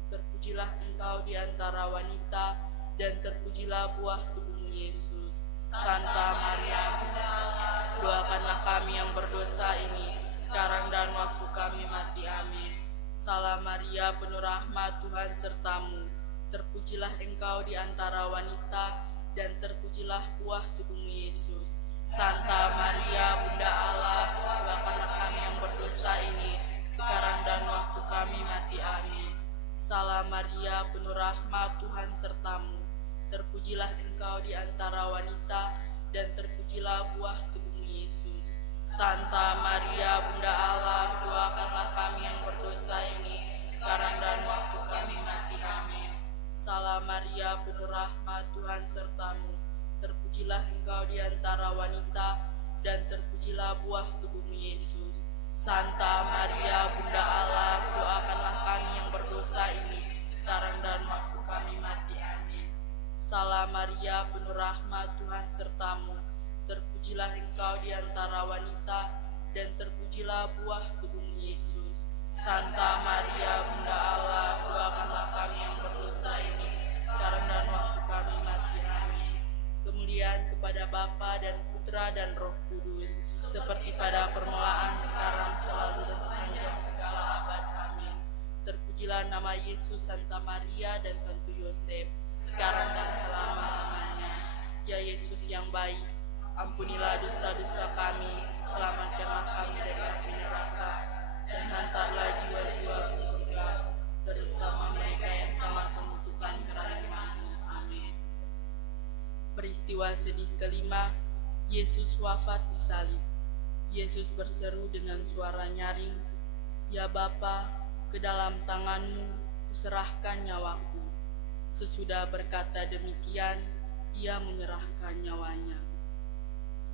Terpujilah engkau di antara wanita, dan terpujilah buah tubuhmu Yesus. Santa Maria, Bunda Allah, doakanlah kami yang berdosa ini, sekarang dan waktu kami mati. Amin. Salam Maria, penuh rahmat, Tuhan sertamu. Terpujilah engkau di antara wanita, dan terpujilah buah tubuhmu Yesus. Santa Maria, Bunda Allah, doakanlah kami yang berdosa ini, sekarang dan waktu kami mati. Amin. Salam Maria, penuh rahmat, Tuhan sertamu. Terpujilah engkau di antara wanita, dan terpujilah buah tubuhmu Yesus. Santa Maria, Bunda Allah, doakanlah kami yang berdosa ini, sekarang dan waktu kami mati. Amin. Salam Maria, penuh rahmat, Tuhan sertamu. Terpujilah engkau di antara wanita, dan terpujilah buah tubuhmu Yesus. Santa Maria, Bunda Allah, doakanlah kami yang berdosa ini, sekarang dan waktu kami mati. Amin. Salam Maria, penuh rahmat, Tuhan sertamu. Terpujilah engkau di antara wanita, dan terpujilah buah tubuhmu Yesus. Santa Maria, Bunda Allah, doakanlah kami yang berdosa ini, sekarang dan waktu kami mati. Amin. Kemuliaan kepada Bapa dan Putra dan Roh Kudus, seperti pada permulaan, sekarang, selalu, dan sepanjang segala abad. Amin. Terpujilah nama Yesus, Santa Maria, dan Santo Yosef, sekarang dan selama-lamanya. Ya Yesus yang baik, ampunilah dosa-dosa kami, selamatkanlah kami dari api neraka, dan hantarlah jiwa-jiwa ke surga, terutama mereka yang sangat membutuhkan kerahiman-Mu. Amin. Peristiwa sedih kelima, Yesus wafat di salib. Yesus berseru dengan suara nyaring, "Ya Bapa, ke dalam tangan-Mu kuserahkan nyawaku." Sesudah berkata demikian, ia menyerahkan nyawanya.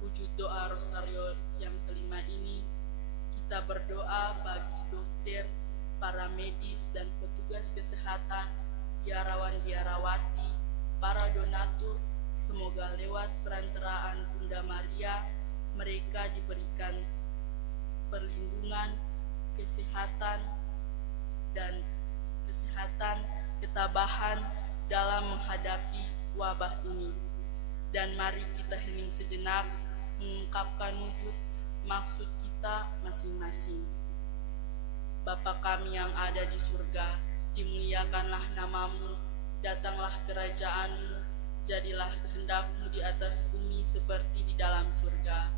Wujud doa rosario yang kelima ini, kita berdoa bagi dokter, para medis dan petugas kesehatan, biarawan-biarawati, para donatur. Semoga lewat perantaraan Bunda Maria, mereka diberikan perlindungan, kesehatan, ketabahan dalam menghadapi wabah ini. Dan mari kita hening sejenak, mengungkapkan wujud maksud kita masing-masing. Bapa kami yang ada di surga, dimuliakanlah nama-Mu, datanglah kerajaan-Mu, jadilah kehendak-Mu di atas bumi seperti di dalam surga.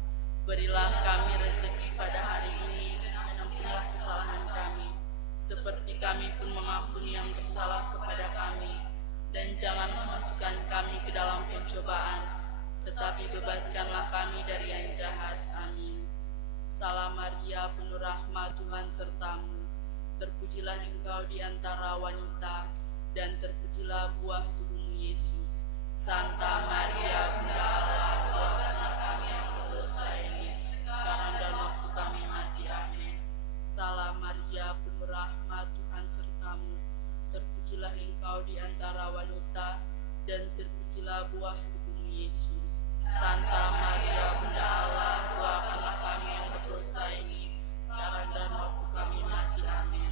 Berilah kami rezeki pada hari ini, dan ampunilah kesalahan kami, seperti kami pun mengampuni yang bersalah kepada kami. Dan janganlah masukkan kami ke dalam pencobaan, tetapi bebaskanlah kami dari yang jahat. Amin. Salam Maria, penuh rahmat, Tuhan sertamu. Terpujilah engkau di antara wanita, dan terpujilah buah tubuhmu Yesus. Santa Maria, Bunda Allah, doakanlah kami yang berdosa ini, sekarang dan waktu kami mati. Salam Maria, penuh rahmat, Tuhan sertamu. Terpujilah engkau di antara wanita, dan terpujilah buah tubuhmu Yesus. Santa Maria, Bunda Allah, doakanlah kami yang berdosa ini, sekarang dan waktu kami mati. Amin.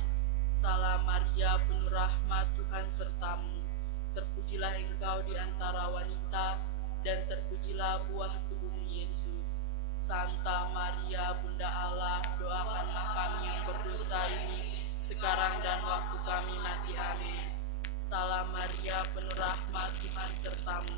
Salam Maria, penuh rahmat, Tuhan sertamu. Terpujilah engkau di antara wanita, dan terpujilah buah tubuhmu Yesus. Santa Maria, Bunda Allah, doakanlah kami yang berdosa ini, sekarang dan waktu kami mati. Amin. Salam Maria, penuh rahmat, Tuhan sertamu.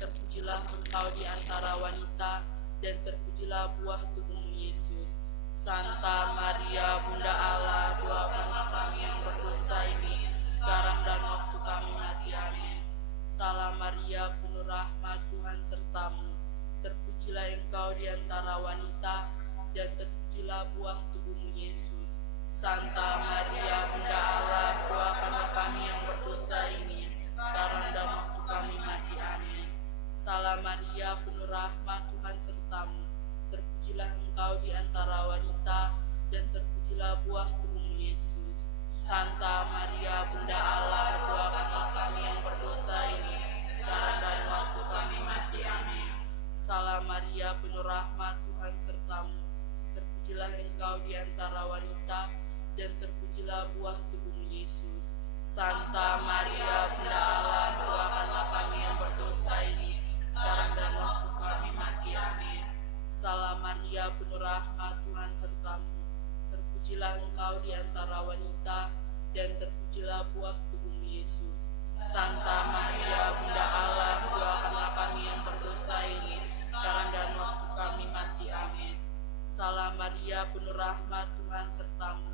Terpujilah engkau di antara wanita, dan terpujilah buah tubuhmu Yesus. Santa Maria, Bunda Allah, doakanlah kami yang berdosa ini, sekarang dan waktu kami mati. Amin. Salam Maria, penuh rahmat, Tuhan sertamu. Terpujilah engkau di antara wanita, dan terpujilah buah tubuhmu Yesus. Santa Maria, Bunda Allah, doakanlah kami yang berdosa ini, sekarang dan waktu kami mati. Amin. Salam Maria, penuh rahmat, Tuhan sertamu. Terpujilah engkau di antara wanita, dan terpujilah buah tubuhmu Yesus. Santa Maria, Bunda Allah, doakanlah kami yang berdosa ini, sekarang dan waktu kami mati. Amin. Salam Maria, penuh rahmat, Tuhan sertamu. Terpujilah engkau di antara wanita, dan terpujilah buah tubuhmu Yesus. Santa Maria, Bunda Allah, doakanlah kami yang berdosa ini, sekarang dan waktu kami mati. Amin. Salam Maria, penuh rahmat, Tuhan sertamu. Terpujilah engkau di antara wanita, dan terpujilah buah tubuhmu Yesus. Santa Maria, Bunda Allah, doakanlah kami yang berdosa ini, sekarang dan waktu kami mati. Amin. Salam Maria, penuh rahmat, Tuhan sertamu.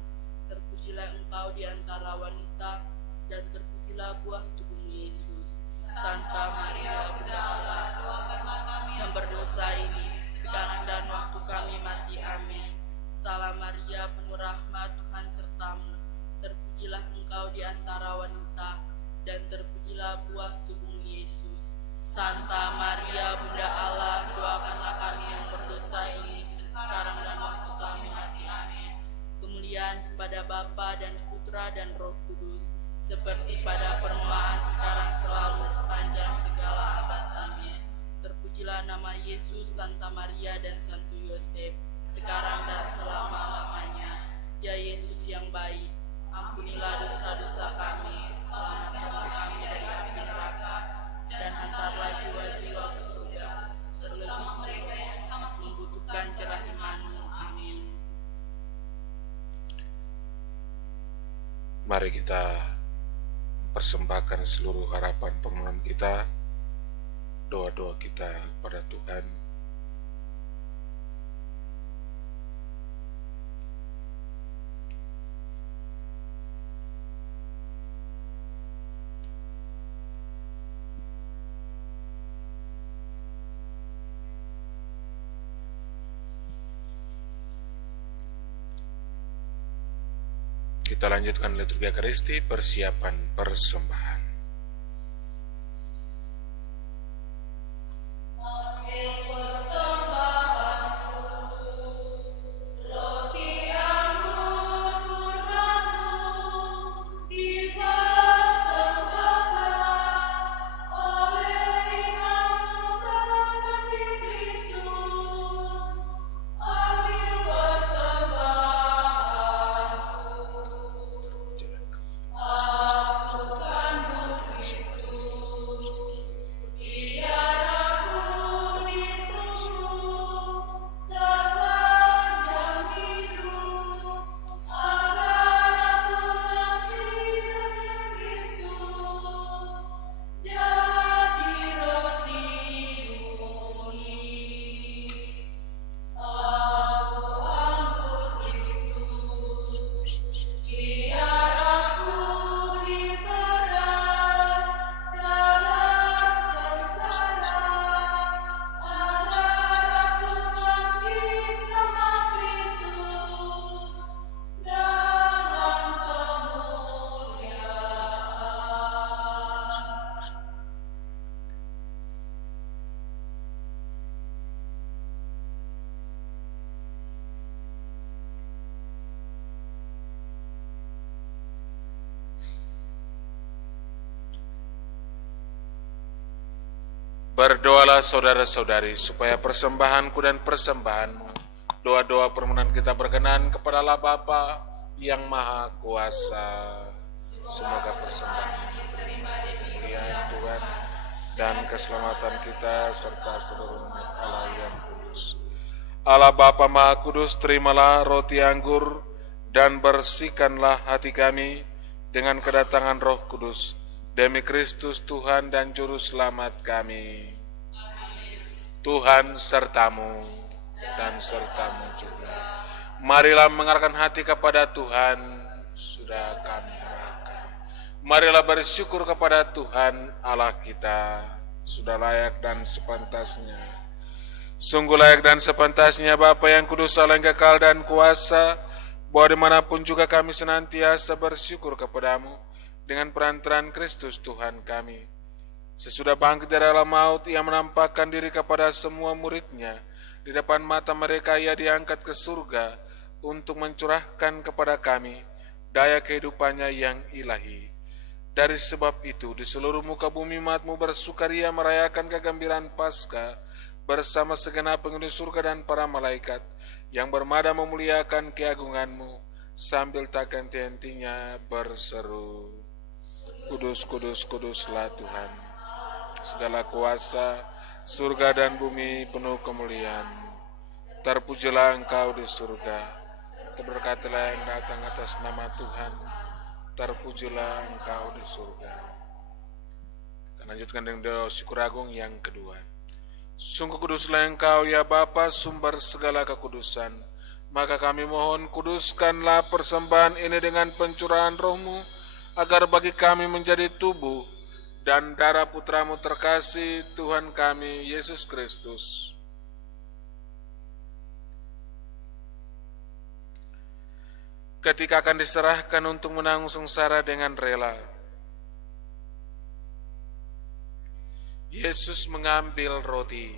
Terpujilah engkau di antara wanita, dan terpujilah buah tubuhmu Yesus. Santa Maria, Bunda Allah, doakanlah kami yang berdosa ini, sekarang dan waktu kami mati. Amin. Salam Maria, penuh rahmat, Tuhan sertamu. Terpujilah engkau di antara wanita, dan terpujilah buah tubuhmu Yesus. Santa Maria, Bunda Allah, doakanlah kami yang berdosa ini, sekarang dan waktu kami mati. Amin. Kemuliaan kepada Bapa dan Putra dan Roh Kudus, seperti pada permulaan, sekarang, selalu, sepanjang segala abad. Amin. Terpujilah nama Yesus, Santa Maria, dan Santo Yosef, sekarang dan selama-lamanya. Ya Yesus yang baik, ampunilah dosa-dosa kami, selamatkanlah kami dari api neraka, dan hantarlah jiwa-jiwa ke surga, terlebih mereka yang sangat membutuhkan kerahiman-Mu. Amin. Mari kita persembahkan seluruh harapan permohonan kita, doa-doa kita pada Tuhan. Kita lanjutkan liturgi Ekaristi, persiapan persembahan. Akan Berdoalah saudara-saudari supaya persembahanku dan persembahanmu, doa-doa permohonan kita berkenan kepada Allah Bapa yang Maha Kuasa. Semoga persembahan kemuliaan Tuhan dan keselamatan kita serta seluruh umat Allah yang kudus. Allah Bapa Maha Kudus, terimalah roti anggur dan bersihkanlah hati kami dengan kedatangan Roh Kudus, demi Kristus Tuhan dan Juru Selamat kami. Tuhan sertamu dan sertamu juga. Marilah mengarahkan hati kepada Tuhan, sudah kami arahkan. Marilah bersyukur kepada Tuhan Allah kita, sudah layak dan sepantasnya. Sungguh layak dan sepantasnya Bapa yang kudus, Allah yang kekal dan kuasa, bahwa dimanapun juga kami senantiasa bersyukur kepadamu dengan perantaraan Kristus Tuhan kami. Sesudah bangkit dari alam maut, ia menampakkan diri kepada semua muridnya. Di depan mata mereka ia diangkat ke surga untuk mencurahkan kepada kami daya kehidupannya yang ilahi. Dari sebab itu, di seluruh muka bumi umat-Mu bersukaria merayakan kegembiraan Paskah bersama segenap penghuni surga dan para malaikat yang bermada memuliakan keagungan-Mu sambil tak henti-hentinya berseru, Kudus, kudus, kuduslah Tuhan, segala kuasa, surga dan bumi penuh kemuliaan. Terpujilah Engkau di surga, terberkatilah yang datang atas nama Tuhan, terpujilah Engkau di surga. Kita lanjutkan dengan doa syukur agung yang kedua. Sungguh kuduslah Engkau ya Bapa, sumber segala kekudusan. Maka kami mohon, kuduskanlah persembahan ini dengan pencurahan Roh-Mu, agar bagi kami menjadi tubuh dan darah Putra-Mu terkasih, Tuhan kami Yesus Kristus. Ketika akan diserahkan untuk menanggung sengsara dengan rela, Yesus mengambil roti,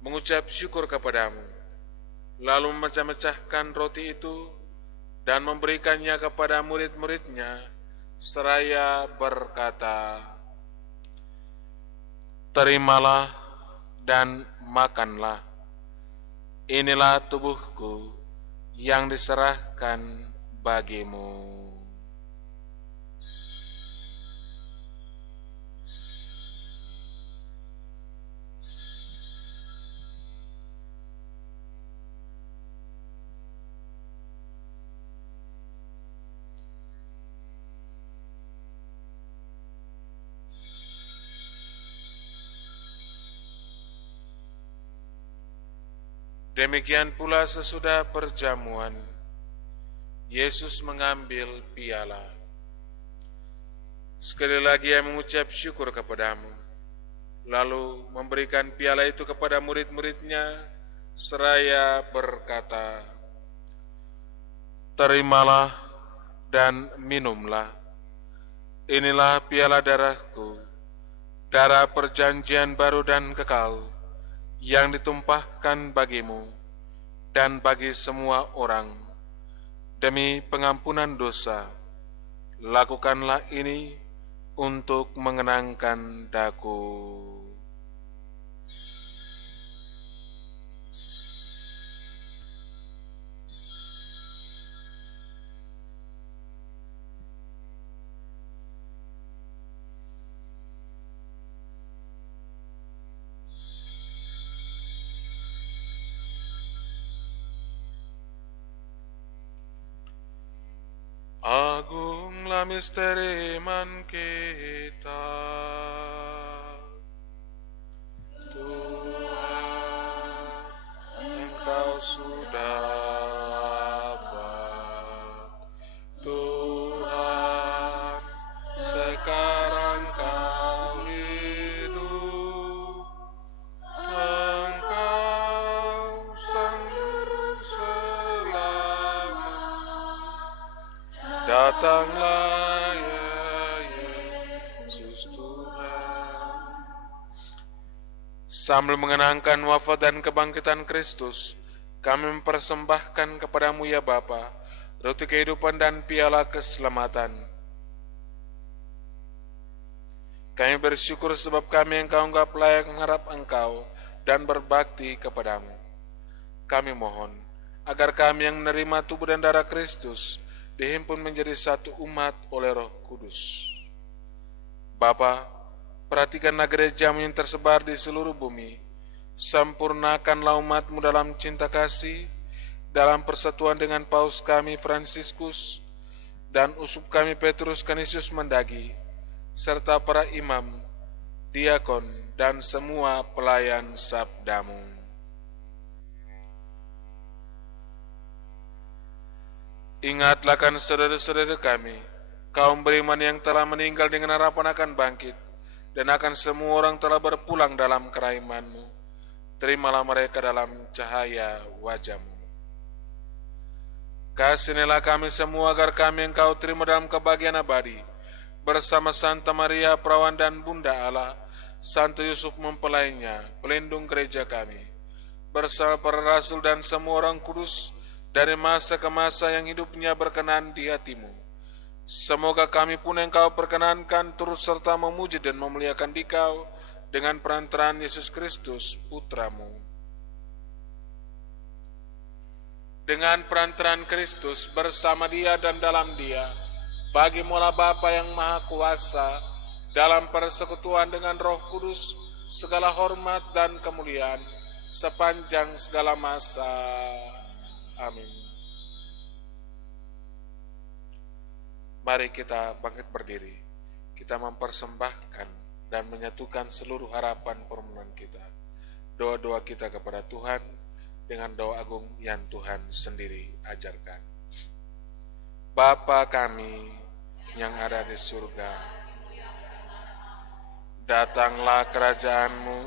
mengucap syukur kepadamu, lalu memecah-mecahkan roti itu dan memberikannya kepada murid-muridnya, seraya berkata, terimalah dan makanlah, inilah tubuhku yang diserahkan bagimu. Demikian pula sesudah perjamuan, Yesus mengambil piala. Sekali lagi ia mengucap syukur kepadamu, lalu memberikan piala itu kepada murid-muridnya, seraya berkata, terimalah dan minumlah, inilah piala darahku, darah perjanjian baru dan kekal, yang ditumpahkan bagimu dan bagi semua orang demi pengampunan dosa. Lakukanlah ini untuk mengenangkan daku. Agunglah misteri iman kita. Tuhan, Engkau sudah wafat. Tuhan, sekarang Kau hidup. Engkau Sang Juru Selamat. Datanglah ya Yesus Tuhan. Sambil mengenangkan wafat dan kebangkitan Kristus, kami mempersembahkan kepadamu ya Bapa, roti kehidupan dan piala keselamatan. Kami bersyukur sebab kami engkau anggap layak mengharap engkau dan berbakti kepadamu. Kami mohon agar kami yang menerima tubuh dan darah Kristus dihimpun menjadi satu umat oleh Roh Kudus. Bapa, perhatikanlah gerejamu yang tersebar di seluruh bumi. Sempurnakanlah umatmu dalam cinta kasih, dalam persatuan dengan Paus kami Fransiskus, dan uskup kami Petrus Canisius Mendagi, serta para imam, diakon, dan semua pelayan sabdamu. Ingatlah kan saudara-saudara kami, kaum beriman yang telah meninggal dengan harapan akan bangkit, dan akan semua orang telah berpulang dalam keraiman-Mu. Terimalah mereka dalam cahaya wajah-Mu. Kasihanilah kami semua agar kami engkau terima dalam kebahagiaan abadi, bersama Santa Maria Perawan dan Bunda Allah, Santo Yusuf mempelainya, pelindung gereja kami, bersama para rasul dan semua orang kudus, dari masa ke masa yang hidupnya berkenan di hatimu. Semoga kami pun engkau perkenankan turut serta memuji dan memuliakan dikau dengan perantaraan Yesus Kristus, Putramu. Dengan perantaraan Kristus, bersama Dia dan dalam Dia, bagimulah Bapa yang Maha Kuasa, dalam persekutuan dengan Roh Kudus, segala hormat dan kemuliaan sepanjang segala masa. Amin. Mari kita bangkit berdiri. Kita mempersembahkan dan menyatukan seluruh harapan permohonan kita. Doa-doa kita kepada Tuhan dengan doa agung yang Tuhan sendiri ajarkan. Bapa kami yang ada di surga, datanglah kerajaan-Mu,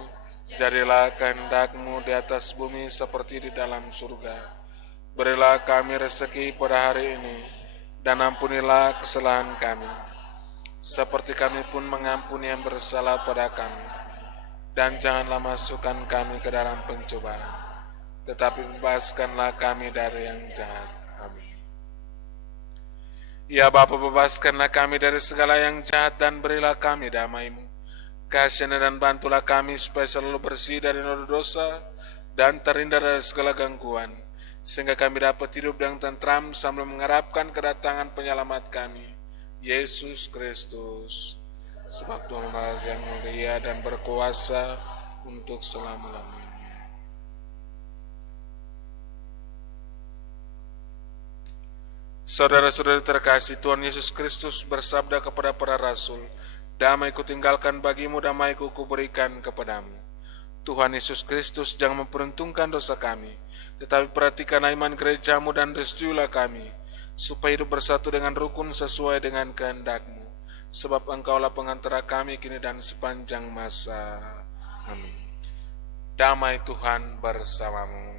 jadilah kehendak-Mu di atas bumi seperti di dalam surga. Berilah kami rezeki pada hari ini, dan ampunilah kesalahan kami, seperti kami pun mengampuni yang bersalah pada kami. Dan janganlah masukkan kami ke dalam pencobaan, tetapi bebaskanlah kami dari yang jahat. Amin. Ya Bapa, bebaskanlah kami dari segala yang jahat dan berilah kami damai-Mu. Kasihanilah dan bantulah kami supaya selalu bersih dari noda dosa dan terhindar dari segala gangguan, sehingga kami dapat hidup dengan tentram sambil mengharapkan kedatangan penyelamat kami, Yesus Kristus. Sebab Tuhan yang mulia dan berkuasa untuk selama-lamanya. Saudara-saudara terkasih, Tuhan Yesus Kristus bersabda kepada para rasul, "Damai kutinggalkan bagimu, damai kuberikan kepadamu." Tuhan Yesus Kristus jangan memperuntukkan dosa kami, tetapi perhatikan iman gerejamu dan restuilah kami, supaya hidup bersatu dengan rukun sesuai dengan kehendak-Mu. Sebab Engkaulah pengantara kami kini dan sepanjang masa. Amin. Damai Tuhan bersamamu.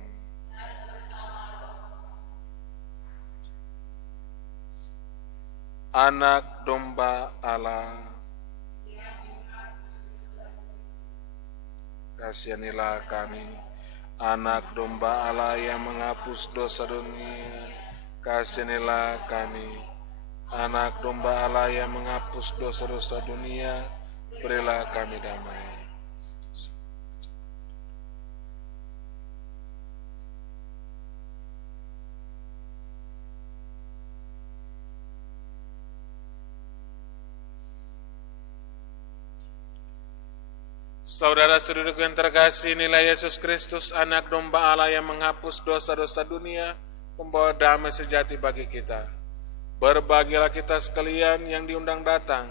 Anak domba Allah, kasihanilah kami. Anak domba Allah yang menghapus dosa dunia, kasihanilah kami. Anak domba Allah yang menghapus dosa-dosa dunia, berilah kami damai. Saudara-saudaraku yang terkasih, inilah Yesus Kristus, anak domba Allah yang menghapus dosa-dosa dunia, pembawa damai sejati bagi kita. Berbahagialah kita sekalian yang diundang datang,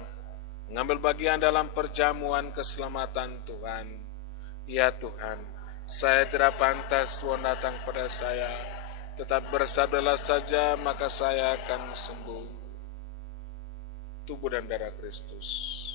mengambil bagian dalam perjamuan keselamatan Tuhan. Ya Tuhan, saya tidak pantas Tuhan datang pada saya, tetapi bersabdalah saja maka saya akan sembuh. Tubuh dan darah Kristus.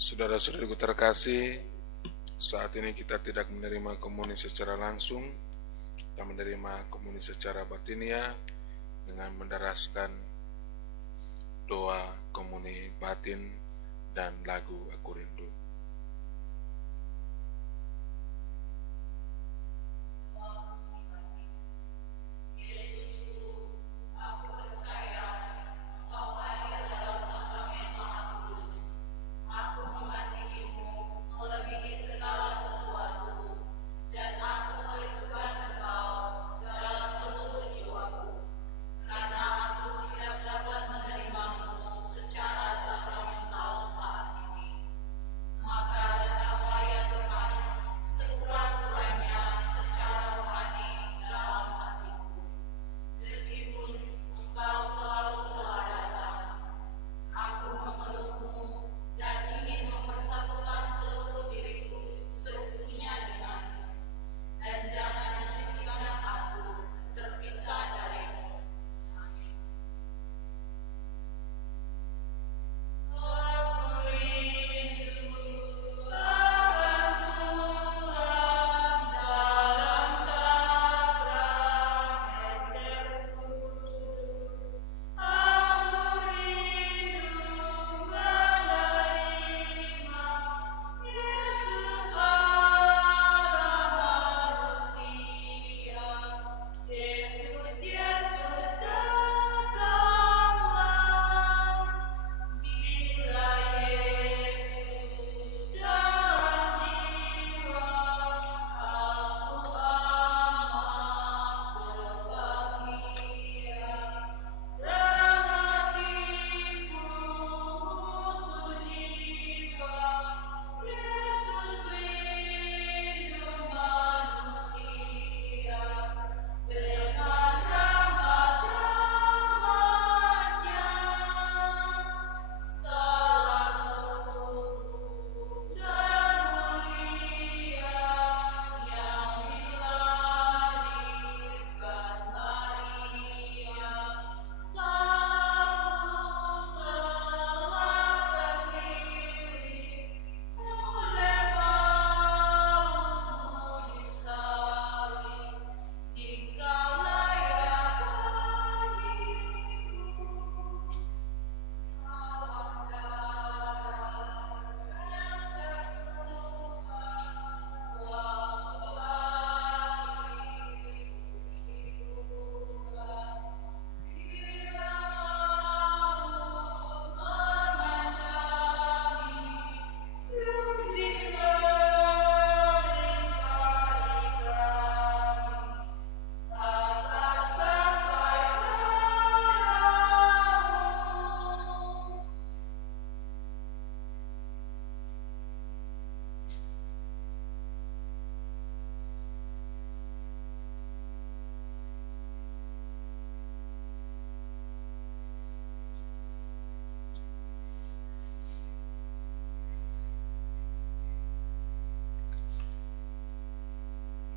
Saudara-saudariku terkasih, saat ini kita tidak menerima komuni secara langsung, kita menerima komuni secara batinia dengan mendaraskan doa komuni batin dan lagu Aku Rindu.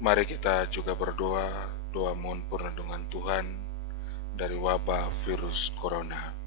Mari kita juga berdoa, doa mohon perlindungan Tuhan dari wabah virus corona.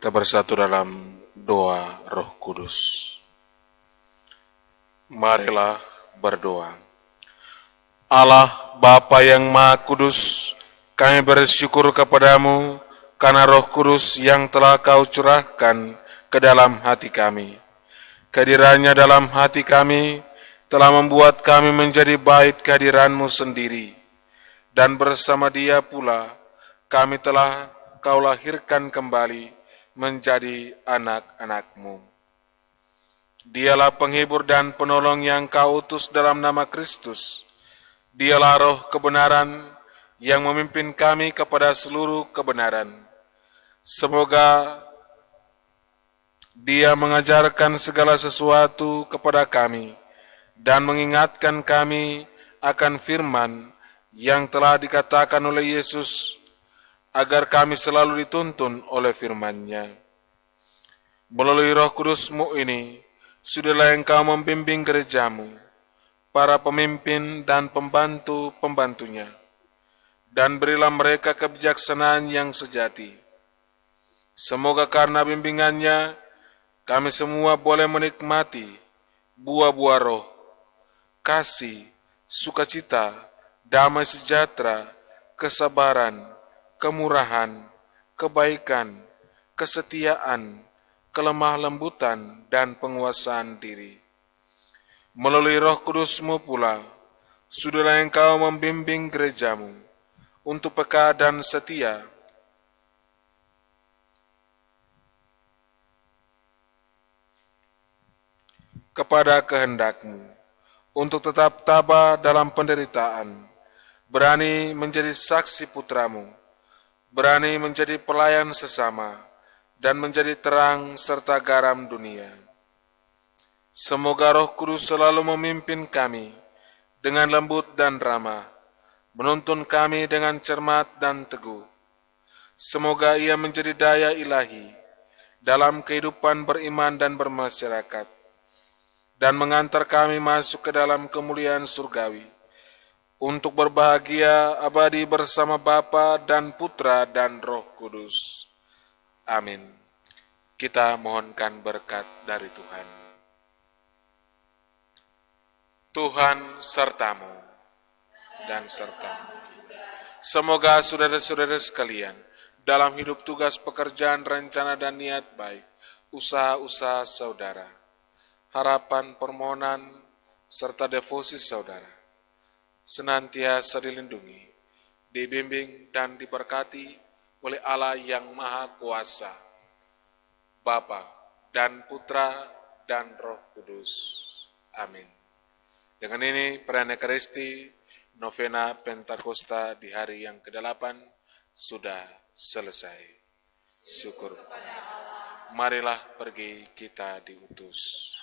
Kita bersatu dalam doa Roh Kudus. Marilah berdoa. Allah Bapa yang Maha Kudus, kami bersyukur kepadamu karena Roh Kudus yang telah Kau curahkan ke dalam hati kami. Kehadirannya dalam hati kami telah membuat kami menjadi bait kehadiran-Mu sendiri. Dan bersama Dia pula kami telah Kau lahirkan kembali menjadi anak-anak-Mu. Dialah penghibur dan penolong yang Kau utus dalam nama Kristus. Dialah Roh kebenaran yang memimpin kami kepada seluruh kebenaran. Semoga Dia mengajarkan segala sesuatu kepada kami dan mengingatkan kami akan firman yang telah dikatakan oleh Yesus, agar kami selalu dituntun oleh firman-Nya. Melalui Roh Kudus-Mu ini, sudahlah Engkau membimbing gereja-Mu, para pemimpin dan pembantu-pembantunya, dan berilah mereka kebijaksanaan yang sejati. Semoga karena bimbingannya, kami semua boleh menikmati buah-buah roh, kasih, sukacita, damai sejahtera, kesabaran, kemurahan, kebaikan, kesetiaan, kelemah lembutan, dan penguasaan diri. Melalui Roh Kudus-Mu pula, sudahlah Engkau membimbing gereja-Mu untuk peka dan setia kepada kehendak-Mu, untuk tetap tabah dalam penderitaan, berani menjadi saksi putra-Mu, berani menjadi pelayan sesama, dan menjadi terang serta garam dunia. Semoga Roh Kudus selalu memimpin kami dengan lembut dan ramah, menuntun kami dengan cermat dan teguh. Semoga Ia menjadi daya ilahi dalam kehidupan beriman dan bermasyarakat, dan mengantar kami masuk ke dalam kemuliaan surgawi, untuk berbahagia abadi bersama Bapa dan Putra dan Roh Kudus. Amin. Kita mohonkan berkat dari Tuhan. Tuhan sertamu dan sertamu. Semoga saudara-saudara sekalian dalam hidup, tugas, pekerjaan, rencana, dan niat baik, usaha-usaha saudara, harapan, permohonan, serta devosi saudara senantiasa dilindungi, dibimbing, dan diberkati oleh Allah yang Maha Kuasa, Bapa dan Putra dan Roh Kudus. Amin. Dengan ini perayaan Ekaristi Novena Pentakosta di hari yang ke-8 sudah selesai. Syukur kepada Allah. Marilah pergi, kita diutus.